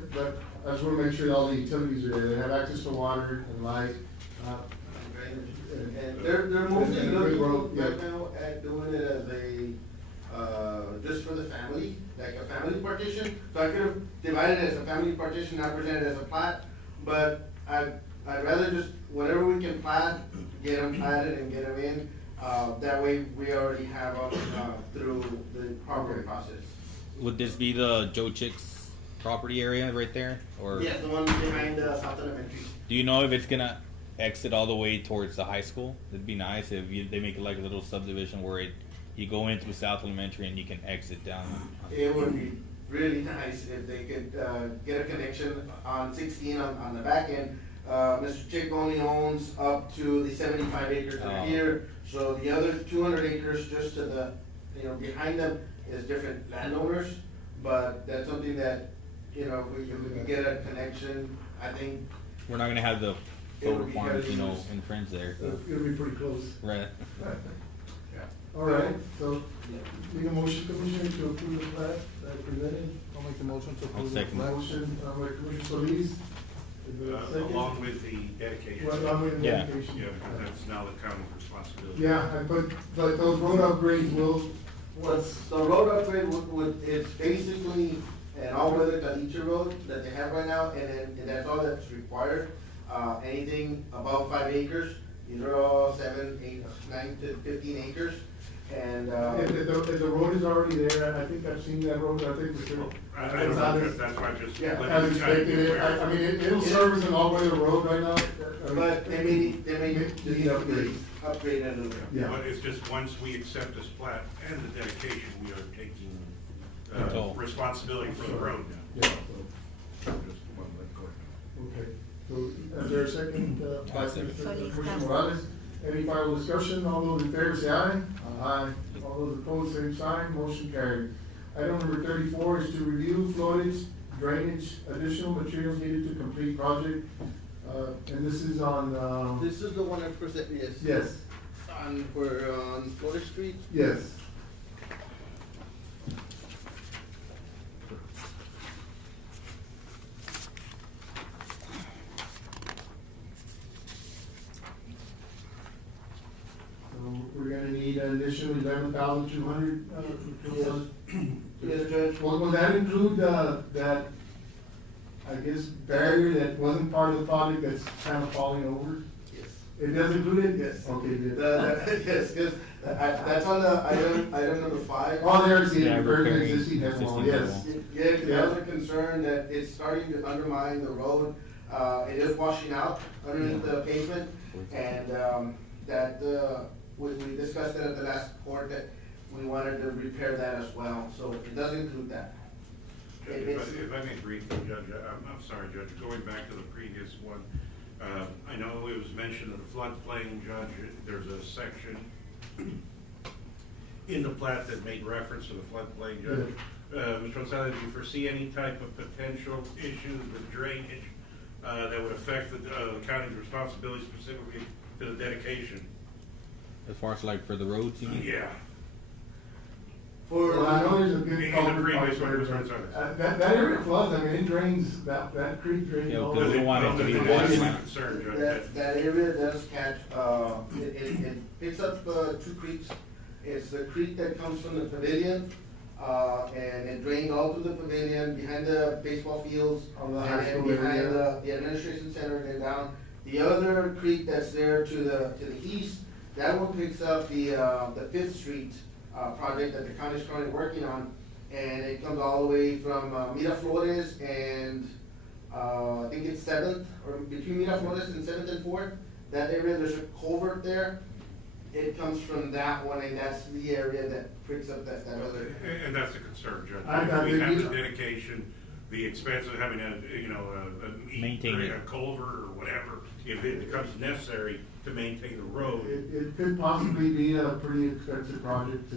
I just wanna make sure all the utilities are there, they have access to water and light. And they're mostly And a good road, looking yeah. right now at doing it as a, just for the family, like a family partition. So I could have divided it as a family partition, not presented as a plat, but I'd rather just, whatever we can plat, get them platted and get them in. That way, we already have them, through the proper process. Would this be the Joe Chicks property area right there, or Yes, the one behind, South Elementary. do you know if it's gonna exit all the way towards the high school? It'd be nice if they make it like a little subdivision where you go in through South Elementary and you can exit down. It would be really nice if they could, get a connection on 16 on the back end. Mr. Chick only owns up to the 75 acres that are Oh. here, so the other 200 acres just to the, behind them is different landowners. But that's something that, if we can get a connection, I think. We're not gonna have the It photo would be farms, very nice. infringe there. It's gonna be pretty close. Right. All right, so, need a motion, Commissioner, to approve the plat that presented? I'll make the motion to I'll approve the second. plat. Motion, by Commissioner Solis. Is there a second? Along with the dedication. Well, along with the Yeah. dedication. Yeah, because that's now the county's responsibility. Yeah, but those road upgrades will, The road upgrade it's basically an all-weather caliche road that they have right now, and that's all that's required. Anything above 5 acres, These are all 7, 8, 9 to 15 acres, and, If the road is already there, I think I've seen that road, I think for sure. I don't know, that's why I just. Yeah, let as you guys expected, be aware. I mean, it'll serve as an all-weather road right now. but they may need upgrades, upgrade and, Yeah. But it's just once we accept this plat and the dedication, we are taking, Control. responsibility for the road now. Yeah, so, Just one let go. okay. So, is there a second, by Solis Commissioner Castro. Morales? Any final discussion? All those in favor say aye. Aye. All those opposed, same sign. Motion carried. Item number 34 is to review floodage, drainage, additional materials needed to complete project. And this is on, This is the one I present, yes. yes, We're on Florida Street. yes. So we're gonna need an additional 11,200, Yes, Judge. Will that include, that, I guess, barrier that wasn't part of the project that's kind of falling over? Yes. It does include it? Yes. Okay, good. Yes, because that's on the item number 5. Oh, there's the, Yeah, repair repairing existing demo, existing yes. demo. Yeah, because there was a concern that it's starting to undermine the road. It is washing out underneath the pavement, and, we discussed it at the last court that we wanted to repair that as well, so it does include that. Judge, if I may briefly, Judge, I'm sorry, Judge, going back to the previous one, I know it was mentioned in the floodplain, Judge, there's a section in the plat that made reference to the floodplain, Judge. Mr. Gonzalez, do you foresee any type of potential issues with drainage, that would affect the county's responsibility specifically to the dedication? As far as like for the roads, you mean? Yeah. Well, I know there's a In good the culvert previous pipe one, there, Mr. Gonzalez. that area floods, I mean, it drains, that creek drains Yeah, all because over. we want it to be That's water. my concern, Judge. That area does catch, it picks up, 2 creeks. It's the creek that comes from the pavilion, and it drains all through the pavilion, behind the baseball fields, On the and high then school behind area. the administration center, and then down. The other creek that's there to the east, that one picks up the 5th Street, project that the county's currently working on, and it comes all the way from, Miraflores and, I think it's 7th, or between Miraflores and 7th and 4th, that area, there's a culvert there. It comes from that one, and that's the area that picks up that other. And that's a concern, Judge. I got We it. have the dedication, the expense of having a Maintain it. a culvert or whatever, if it becomes necessary to maintain the road. It could possibly be a pretty expensive project,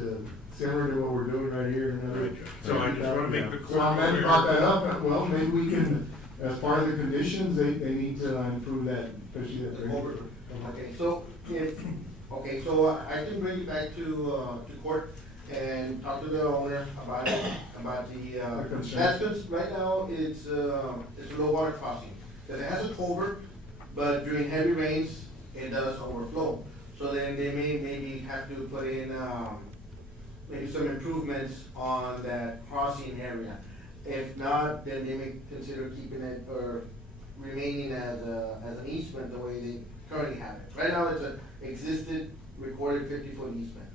similar to what we're doing right here. Right, Judge. So I just wanna make the So I'm glad you court brought aware. that up, well, maybe we can, as part of the conditions, they need to improve that, especially that. The culvert. Okay, so I can bring you back to court and talk to the owner about the concern. that's good, right now, it's a low water crossing. Because it has a culvert, but during heavy rains, it does overflow. So then they may maybe have to put in, maybe some improvements on that crossing area. If not, then they may consider keeping it or remaining as an easement the way they currently have it. Right now, it's an existed recorded 50-foot easement.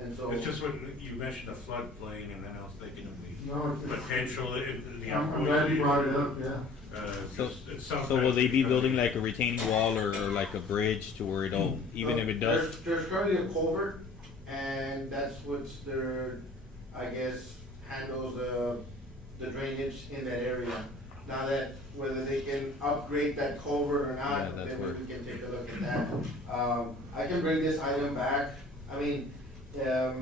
And so. It's just when you mentioned the floodplain, and then I was thinking of No, the it's- potential, the. I'm glad you brought it up, yeah. So, It's something so will they be that- building like a retaining wall or like a bridge to where it'll, even if it does? There's currently a culvert, and that's what's their, I guess, handles the drainage in that area. Now that, whether they can upgrade that culvert or Yeah, not, that's then where- we can take a look at that. I can bring this item back, I mean, yeah,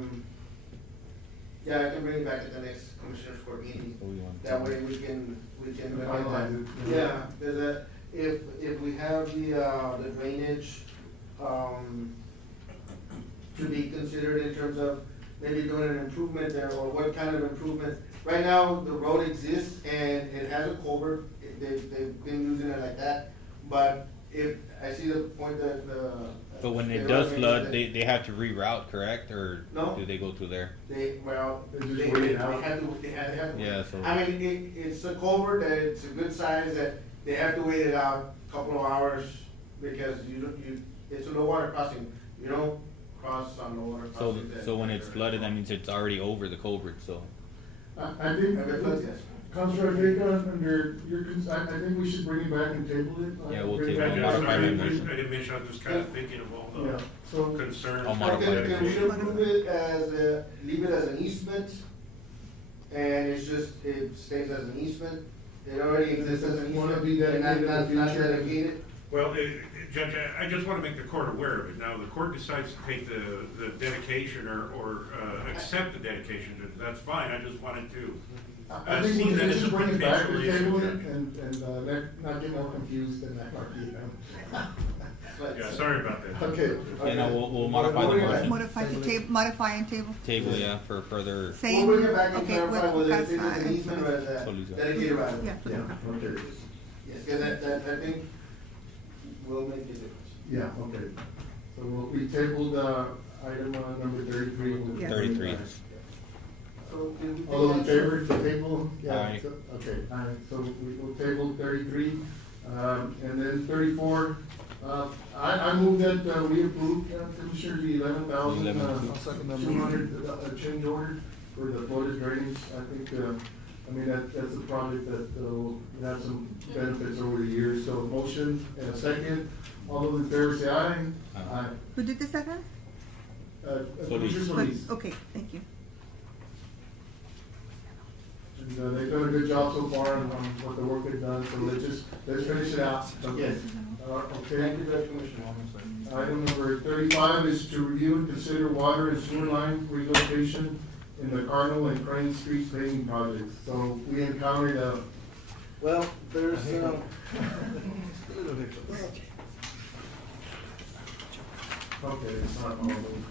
I can bring it back at the next Commissioners Court meeting. So we want That to- way we can look at Finalize that. it, Yeah, there's if we have the drainage, to be considered in terms of maybe doing an improvement there, or what kind of improvement. Right now, the road exists and it has a culvert, they've been using it like that, but if, I see the point that But when it the does resident flood, said they have to reroute, correct? Or No. do they go through there? They just have wait it to, out. they have to. Yeah, so- I mean, it's a culvert that it's a good size that they have to wait it out a couple of hours because it's a low water crossing, you don't cross on low water So, crossings. so when it's flooded, that means it's already over the culvert, so. I think, If it floods, yes. Counselor, I think under your, I think we should bring it back and table it. Yeah, we'll Bring it table back it. as a Modify I the didn't resolution. mention, I was just kind of thinking of all Yeah, the so, concerns. I'll modify Okay, it. can we approve it as leave it as an easement? And it's just, it stays as an easement? It already exists as an Wanna easement? be dedicated and in the not future? dedicated? Well, Judge, I just want to make the court aware of it. Now, the court decides to take the dedication or accept the dedication, that's fine. I just wanted to I think see we that as a should bring it back potential to issue. table it and not get more confused than that might be. Yeah, sorry about that. Okay. Yeah, no, we'll modify the Bring it back. motion. Modify the table, modify and table. Table, yeah, for further. Same. We'll bring it back and Okay, clarify with- whether that's it is an fine. easement or as a Solution. dedicated right of way. Yeah. Yeah, okay. Yes, cause that, I think will make a difference. Yeah, okay. So we tabled, item, number 33. We'll Yes. bring it 33. back. So, can we take All those in action? favor to table? Yeah, Aye. so- okay, aye, so we will table 33, and then 34, I move that, we approve, Commissioner, the 11,000, 200, change order for the flooded drainage. I think, I mean, that's a project that, will have some benefits over the years, so motion and a second. All those in favor say aye. Aye. Who did the second? Commissioner Solis. Okay, thank you. And, they've done a good job so far on what the work they've done, so let's finish it out. Yes. Okay. Thank you, Judge Commissioner. Item number 35 is to review and consider water and sewer line relocation in the Cardinal and Crane Street paving projects. So we encountered Well, there's, okay, it's not all of them.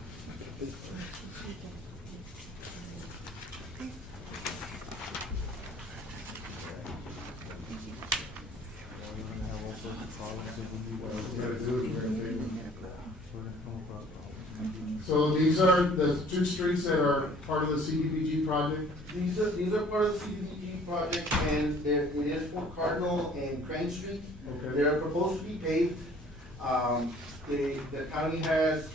We gotta do it, we're gonna table it. So these are the two streets that are part of the CDBG project? these are part of the CDBG project, and it is for Cardinal and Crane Street. Okay. They're proposed to be paved. The county has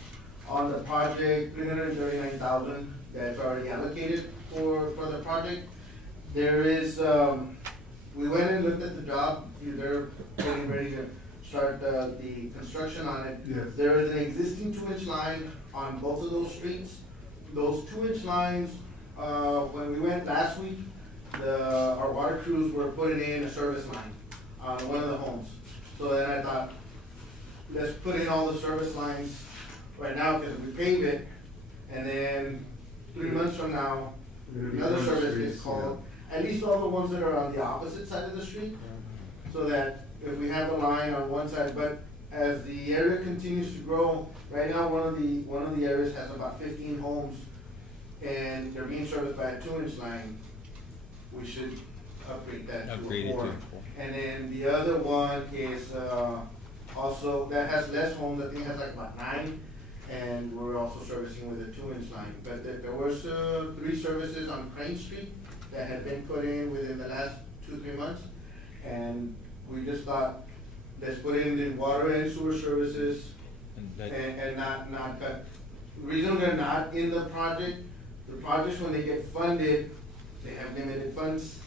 on the project 339,000 that's already allocated for the project. There is, we went and looked at the job, they're getting ready to start the construction on it. Yes. There is an existing 2-inch line on both of those streets. Those 2-inch lines, when we went last week, our water crews were putting in a service line on one of the homes. So then I thought, let's put in all the service lines right now, because we pave it, and then 3 months from now, another service gets called. At least all the ones that are on the opposite side of the street, so that if we have a line on one side, but as the area continues to grow, right now, one of the areas has about 15 homes, and they're being serviced by a 2-inch line. We should upgrade that to Upgrade a it to 4. a 4. And then the other one is, also, that has less homes, I think it has like about 9, and we're also servicing with a 2-inch line. But there was, 3 services on Crane Street that had been put in within the last 2-3 months. And we just thought, let's put in the water and sewer services and not cut. The reason they're not in the projects when they get funded, they have limited funds.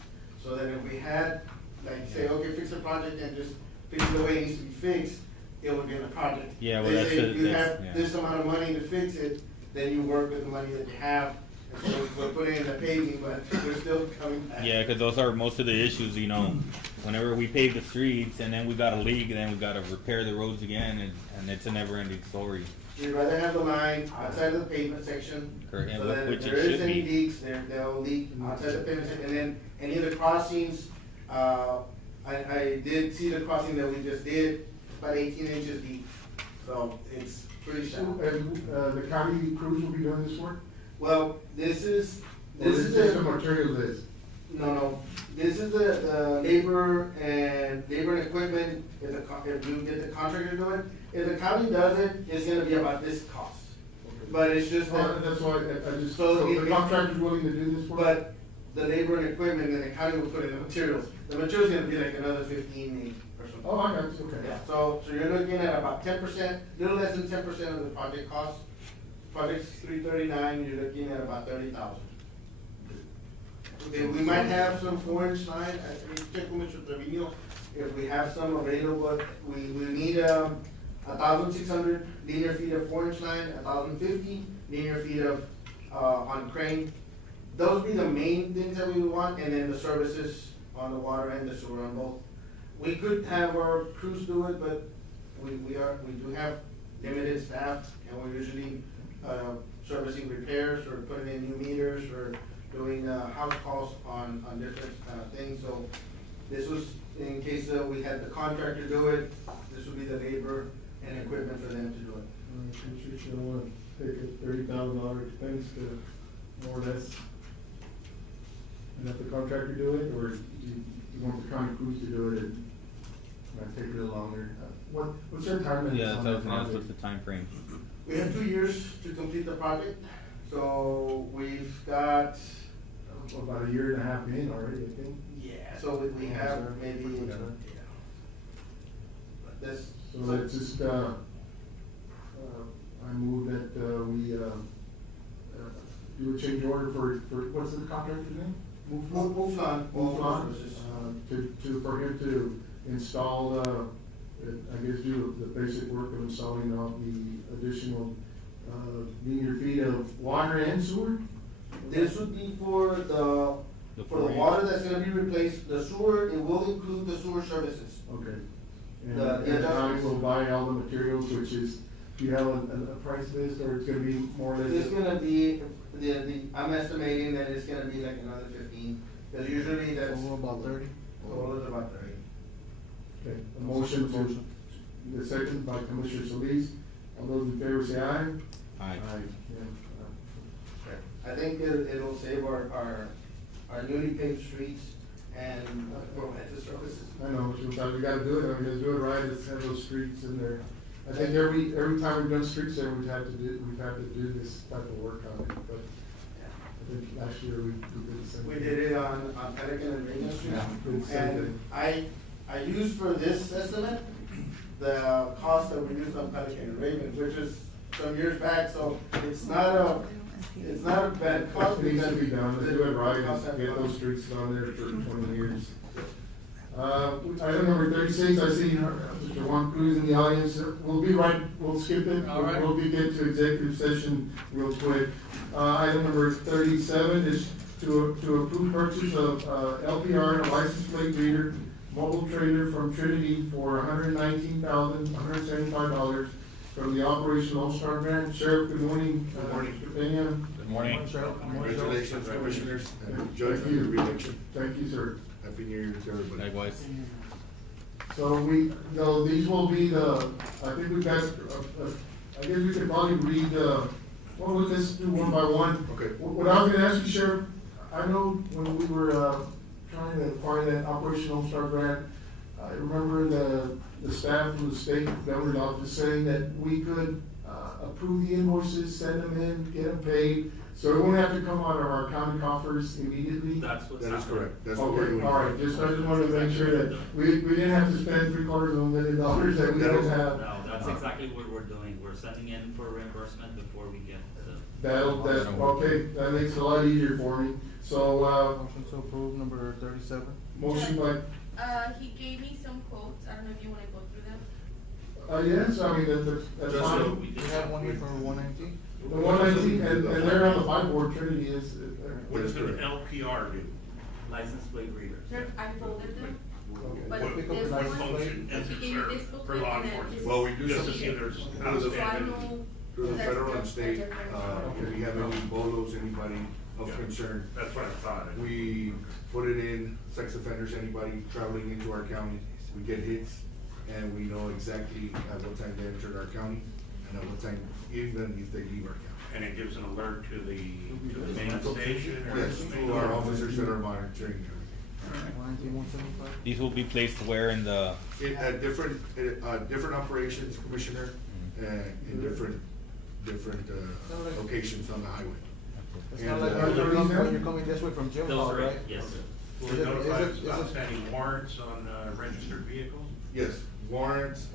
So that if we had, like, say, okay, fix the project and just fix it the way it needs to be fixed, it would be in the project. Yeah, well, They that's say the- you that's- have yeah. this amount of money to fix it, then you work with the money that you have. And so we're putting in the paving, but we're still coming back. Yeah, because those are most of the issues, you know, whenever we pave the streets and then we got a leak, and then we gotta repair the roads again, and it's a never ending story. We'd rather have the line outside of the pavement section. Correct, and So that which if it there is should any be. leaks, they'll leak outside the pavement section. And then any of the crossings, I did see the crossing that we just did, it's about 18 inches deep. So it's pretty shallow. And, the county crews will be doing this work? Well, this is Just the material list? No, this is the labor and equipment, if you get the contractor to do it. If the county does it, it's gonna be about this cost. But it's just that. That's why I just, So so it- the contractor's willing to do this work? But the labor and equipment, and the county will put in the materials. The material's gonna be like another 15 maybe, or something. Oh, I got you, okay. Yeah, so you're looking at about 10%, little less than 10% of the project cost. Project's 339, you're looking at about 30,000. Okay, we might have some 4-inch line, I check with Mr. Trevino, if we have some available, we need 1,600 linear feet of 4-inch line, 1,050 linear feet of, on crane. Those would be the main things that we would want, and then the services on the water and the sewer on both. We could have our crews do it, but we do have limited staff, and we're usually, servicing repairs, or putting in new meters, or doing, house calls on different, things, so this was, in case we had the contractor do it, this would be the labor and equipment for them to do it. I'm pretty sure you don't wanna take a $30,000 expense to more or less, and let the contractor do it, or you want the county crews to do it, and might take a little longer. What's their time? Yeah, so I was gonna ask what's the time frame? We have 2 years to complete the project, so we've got, About a year and a half in already, I think. yeah, so we have maybe, yeah. But this, So let's just, I move that, we, do a change order for, what's the contractor's name? Muflon. For him to install, I guess do the basic work of installing all the additional, linear feet of water and sewer? This would be for the water that's gonna be replaced, the sewer, it will include the sewer services. Okay. The And the county adjustments. will buy all the materials, which is, do you have a price list, or it's gonna be more or less? It's gonna be, I'm estimating that it's gonna be like another 15, because usually that's. About 30? Total is about 30. Okay, a motion to, the second by Commissioner Solis, all those in favor say aye. Aye. Yeah. I think it'll save our newly paved streets and provide the services. I know, sometimes we gotta do it, I mean, let's do it right, let's have those streets in there. I think every time we've done streets there, we've had to do this type of work on it, but I think last year we did the same. We did it on Pelican and Rainier Street. Yeah, did the same And thing. I used for this estimate, the cost that we used on Pelican and Raven, which is some years back, so it's not a bad cost. It needs to be done, let's do it right, Cost and and get cost. those streets on there for 20 years. Item number 36, I see Mr. Juan Cruz in the audience, we'll be right, we'll skip it. All right. We'll get to executive session real quick. Item number 37 is to approve purchase of LPR and a license plate reader, mobile trailer from Trinity for $119,175 from the Operation All-Star Grant. Sheriff, good morning. Good morning. Mr. Peña. Good morning. Congratulations, commissioners, and judge on your reelection. Take you, sir. Happy New Year to everybody. Likewise. So these will be I think we've got, I guess we could probably read, let's do one by one. Okay. What I was gonna ask you, Sheriff, I know when we were, trying to acquire that operational star grant, I remember the staff from the state governor's office saying that we could, approve the invoices, send them in, get them paid, so it won't have to come out of our county coffers immediately. That's what's That is happening. correct. That's what we're Okay, doing. all right, I just wanted to make sure that we didn't have to spend $750,000 that we don't have. No, that's exactly what we're doing. We're sending in for reimbursement before we get the. Okay, that makes it a lot easier for me. So, Motion to approve number 37? motion by, He gave me some quotes, I don't know if you wanna go through them. yes, I mean, that's Just fine. so We have one here for 119? The 119, and they're on the five board, Trinity is. What does an LPR do? License plate readers. I folded them, but What- this what one, function does he it gave me this serve for booklet law and then enforcement? this Well, is. we do Just to some- see if there's So I outstanding. know. Through the that's federal and just a state, different- if we have any bolos, anybody of Yeah. concern, That's what I thought. we put it in, sex offenders, anybody traveling into our county, we get hits, and we know exactly at what time they entered our county, and at what time, even if they leave our county. And it gives an alert to the main station or? Yes, to our officers that are monitoring. 119, 175? These will be placed where in the, At different operations, Commissioner, in different, locations on the highway. It's And, not like when you're coming this way from Jim Those Hall, are right? it, yes, sir. Will it notify us of outstanding warrants on registered vehicles? Yes, warrants,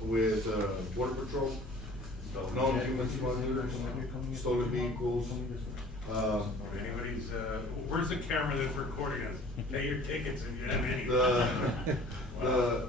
with, border patrol, no human smugglers, stolen vehicles, If anybody's, where's the camera that's recording us? Pay your tickets if you have any. the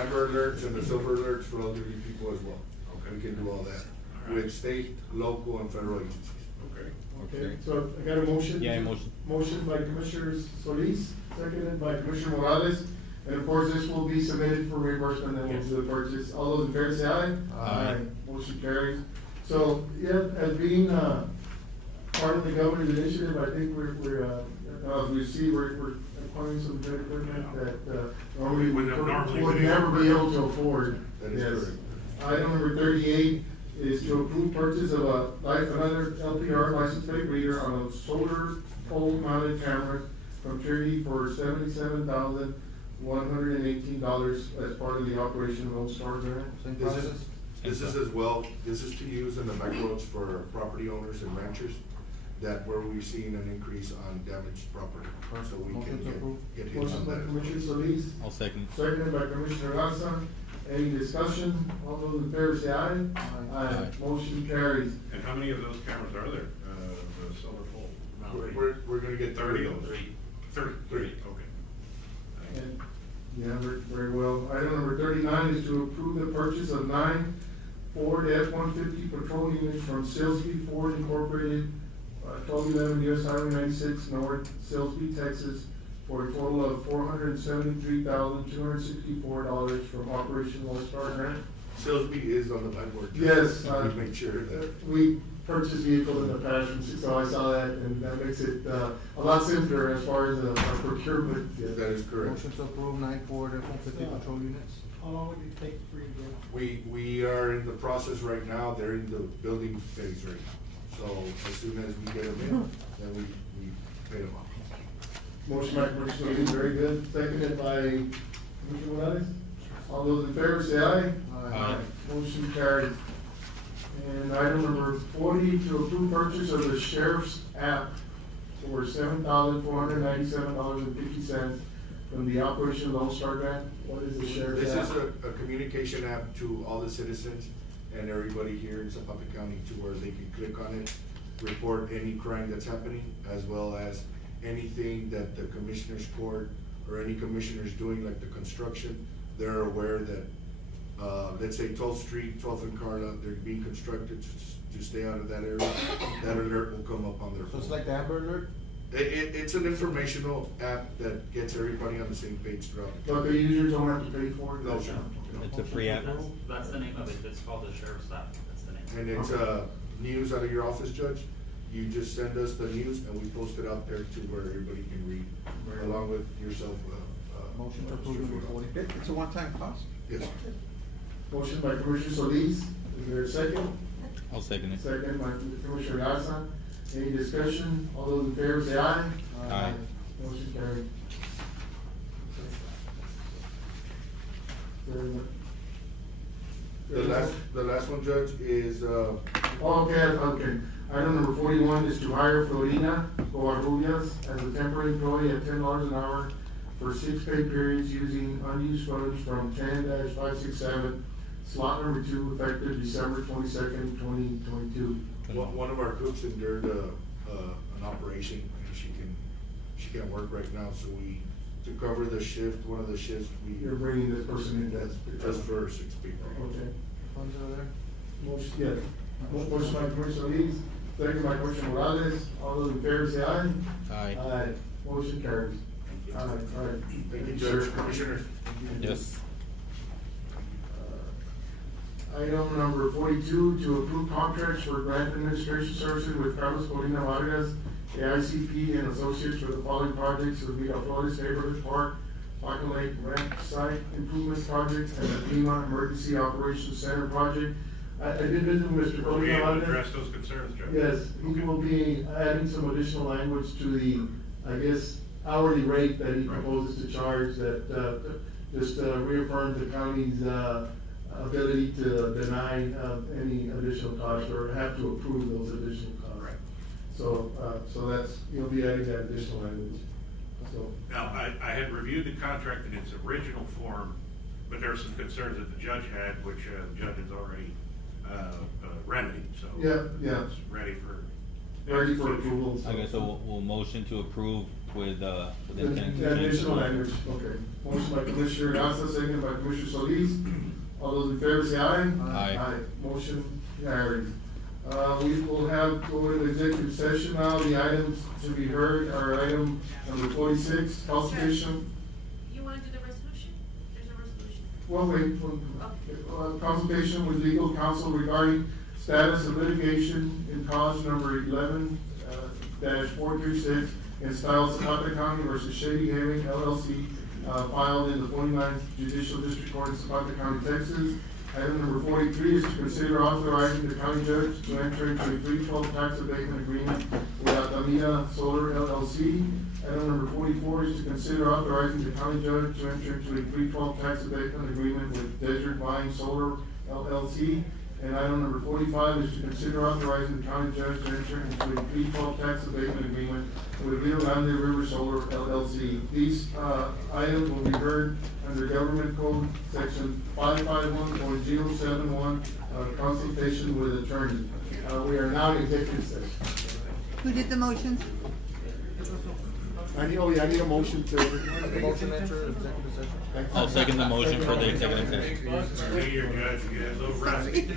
amber alerts and the silver alerts for elderly people as well. Okay. We can do all that All right. with state, local, and federal agencies. Okay. Okay, so I got a motion? Yeah, motion. Motion by Commissioner Solis, seconded by Commissioner Morales. And of course, this will be submitted for reimbursement and we'll do the purchase. All those in favor say aye. Aye. Motion carries. So, yeah, as being, part of the governor's initiative, I think as we see, we're acquiring some good equipment that, normally we would never be able to afford. That is Yes. correct. Item number 38 is to approve purchase of another LPR license plate reader on a solar pole mounted camera from Treasury for $77,118 as part of the Operation Lone Star grant. Same This process? is, this is as well, this is to use in the back roads for property owners and ranchers, that where we're seeing an increase on damaged property. So we Motion to can approve. get hits Motion on by that. Commissioner Solis, I'll second. seconded by Commissioner Garza. Any discussion? All those in favor say aye. Aye. Motion carries. And how many of those cameras are there, the solar pole? We're gonna get 30 of those. 30, okay. And, yeah, very well. Item number 39 is to approve the purchase of 9 Ford F-150 patrol units from Salesby Ford Incorporated, 1211 US Highway 96 North, Salesby, Texas, for a total of $473,264 from Operation Lone Star grant. Salesby is on the backboard. Yes, We made sure that. we purchased vehicles in the past, so I saw that, and that makes it, a lot simpler as far as, our procurement. Yes. That is correct. Motion to approve 9 Ford F-150 patrol units. How long would it take for you to get? We are in the process right now, they're in the building phase right now. So as soon as we get them in, then we pay them off. Motion by Commissioner Solis, very good, seconded by Commissioner Morales. All those in favor say aye. Aye. Motion carries. And item number 40, to approve purchase of the sheriff's app for $7,497.50 from the Operation Lone Star grant. What is the sheriff's This app? is a communication app to all the citizens and everybody here in Zapata County, to where they can click on it, report any crime that's happening, as well as anything that the commissioner's court or any commissioners doing, like the construction, they're aware that, let's say 12th Street, 12th and Carla, they're being constructed to stay out of that area. That alert will come up on their So phone. it's like the Amber Alert? It's an informational app that gets everybody on the same page throughout the But county. the users don't have to pay for it? No, sir. It's a free app. That's the name of it, it's called the Sheriff's App, that's the name. And it's, news out of your office, Judge. You just send us the news and we post it out there to where everybody can read, along with yourself. Motion to approve number 40. It's a one-time cost. Yes. Motion by Commissioner Solis, is there a second? I'll second it. Second by Commissioner Garza. Any discussion? All those in favor say aye. Aye. Motion carried. The last one, Judge, is, Okay. Item number 41 is to hire Florina Covarrubias as a temporary employee at $10 an hour for 6 pay periods using unused funds from 10-567, slot number 2, effective December 22nd, 2022. one of our cooks endured, an operation and she can't work right now, so to cover the shift, one of the shifts, You're bringing this person in, just for 6 people. Okay. Funds are there? Motion, yes. Motion by Commissioner Solis, second by Commissioner Morales. All those in favor say aye. Aye. Aye. Motion carries. Aye. Thank you, Judge. Commissioners. Yes. Item number 42, to approve contracts for grant administration services with Carlos Colina Vargas, AICP and Associates for the following projects: the Miraflores Neighborhood Park, Baca Lake Ramp Site Improvement Project, and the FEMA Emergency Operations Center Project. I did visit with Mr. Will we Colina able to Vargas. address those concerns, Judge? Yes, he will be adding some additional language to the, I guess, hourly rate that he proposes to charge, that, just reaffirms the county's, ability to deny, any additional costs or have to approve those additional costs. Right. So that's, he'll be adding that additional language. so. Now, I had reviewed the contract in its original form, but there are some concerns that the judge had, which the judge has already remedied, so. Yeah. It's ready for. Approval. so- Okay, so we'll motion to approve with The intent to the change additional the language, okay. Motion by Commissioner Garza, second by Commissioner Solis. All those in favor say aye. Aye. Motion carries. We will have, go into executive session now. The items to be heard are item number 46, consultation. You wanna do the resolution? There's a resolution. Well, wait, consultation with legal counsel regarding status of litigation in cause number 11 436 in style Zapata County versus Shady Haven LLC, filed in the 49th Judicial District Court in Zapata County, Texas. Item number 43 is to consider authorizing the county judge to enter into a 312 tax abatement agreement with Altamira Solar LLC. Item number 44 is to consider authorizing the county judge to enter into a 312 tax abatement agreement with Desert Vine Solar LLC. And item number 45 is to consider authorizing the county judge to enter into a 312 tax abatement agreement with Rio Grande River Solar LLC. These items will be heard under Government Code Section 551.071, consultation with attorney. We are now in executive session. Who did the motions? I need a motion to. Motion enter executive session. I'll second the motion for the executive session. Hey, your judge, you get a little rusty.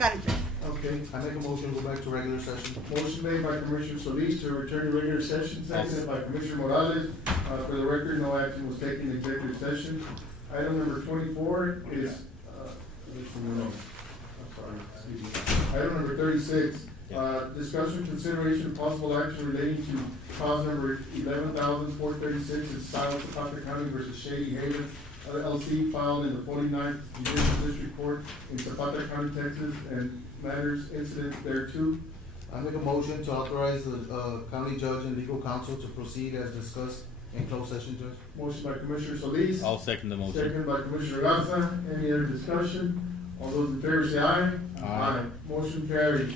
Got it, Judge. Okay. I make a motion, go back to regular session. Motion made by Commissioner Solis to return to regular session, seconded by Commissioner Morales. For the record, no action was taken in executive session. Item number 24 is, I'm sorry, excuse me. Item number 36, discussion, consideration, possible action relating to cause number 11,436 in South Zapata County versus Shady Haven LLC, filed in the 49th Judicial District Court in Zapata County, Texas, and matters incident thereto. I make a motion to authorize the county judge and legal counsel to proceed as discussed in closed session, Judge. Motion by Commissioner Solis. I'll second the motion. Second by Commissioner Garza. Any other discussion? All those in favor say aye. Aye. Motion carries.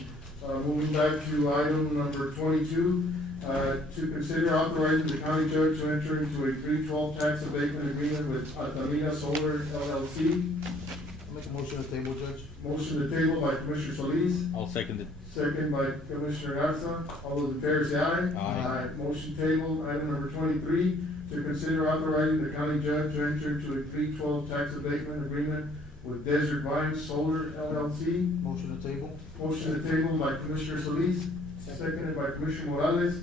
Moving back to item number 22, to consider authorizing the county judge to enter into a 312 tax abatement agreement with Altamira Solar LLC. I make a motion to table, Judge. Motion to table by Commissioner Solis. I'll second it. Second by Commissioner Garza. All those in favor say aye. Aye. Motion table. Item number 23, to consider authorizing the county judge to enter into a 312 tax abatement agreement with Desert Vine Solar LLC. Motion to table. Motion to table by Commissioner Solis, seconded by Commissioner Morales.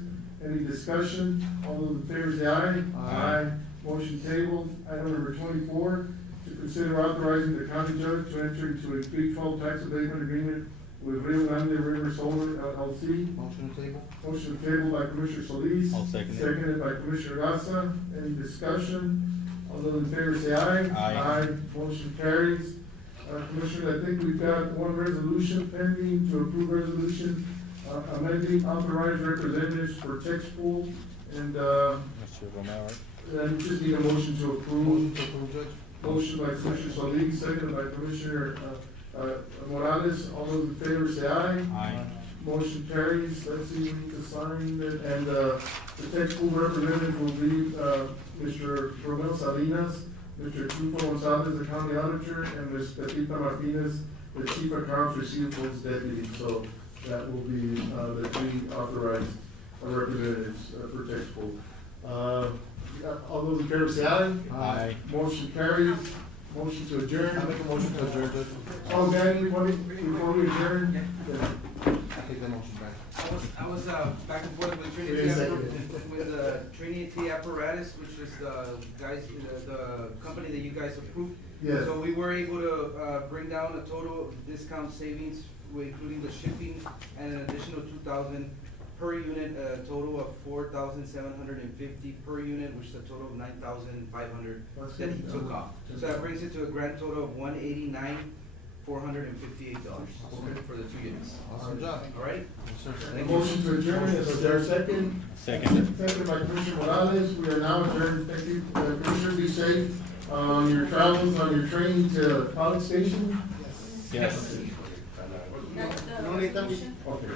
Any discussion? All those in favor say aye. Aye. Motion tabled. Item number 24, to consider authorizing the county judge to enter into a 312 tax abatement agreement with Rio Grande River Solar LLC. Motion to table. Motion tabled by Commissioner Solis. I'll second it. Seconded by Commissioner Garza. Any discussion? All those in favor say aye. Aye. Motion carries. Commissioner, I think we've got one resolution pending to approve resolution, amending authorized representatives for tax pool, and, Mr. Romero, right? then we just need a motion to approve. Motion to approve, Judge. Motion by Commissioner Solis, seconded by Commissioner, Morales. All those in favor say aye. Aye. Motion carries. Let's see, we need to sign it, and, the tax pool representative will be, Mr. Romel Salinas, Mr. Chupo Gonzalez, the county auditor, and Ms. Pepita Martinez, the chief accounts receivables deputy. So that will be, the three authorized representatives for tax pool. All those in favor say aye. Aye. Motion carries. Motion to I adjourn. make a motion to adjourn, Judge. Oh, Danny, before we adjourn? I take that motion back. I was back and forth with Trinity, Wait a second. with Trinity Apparatus, which is the guys, the company that you guys approved. Yes. So we were able to bring down a total discount savings, including the shipping and an additional 2,000 per unit, a total of 4,750 per unit, which is a total of 9,500 that he took off. So that brings it to a grand total of $189,458 for the 2 units. Awesome job. All right? Yes, sir. Motion to adjourn, is there a second? Second. Second by Commissioner Morales. We are now adjourned. Thank you. Commissioner, be safe on your travels, on your train to College Station. Yes. That's the resolution. Okay.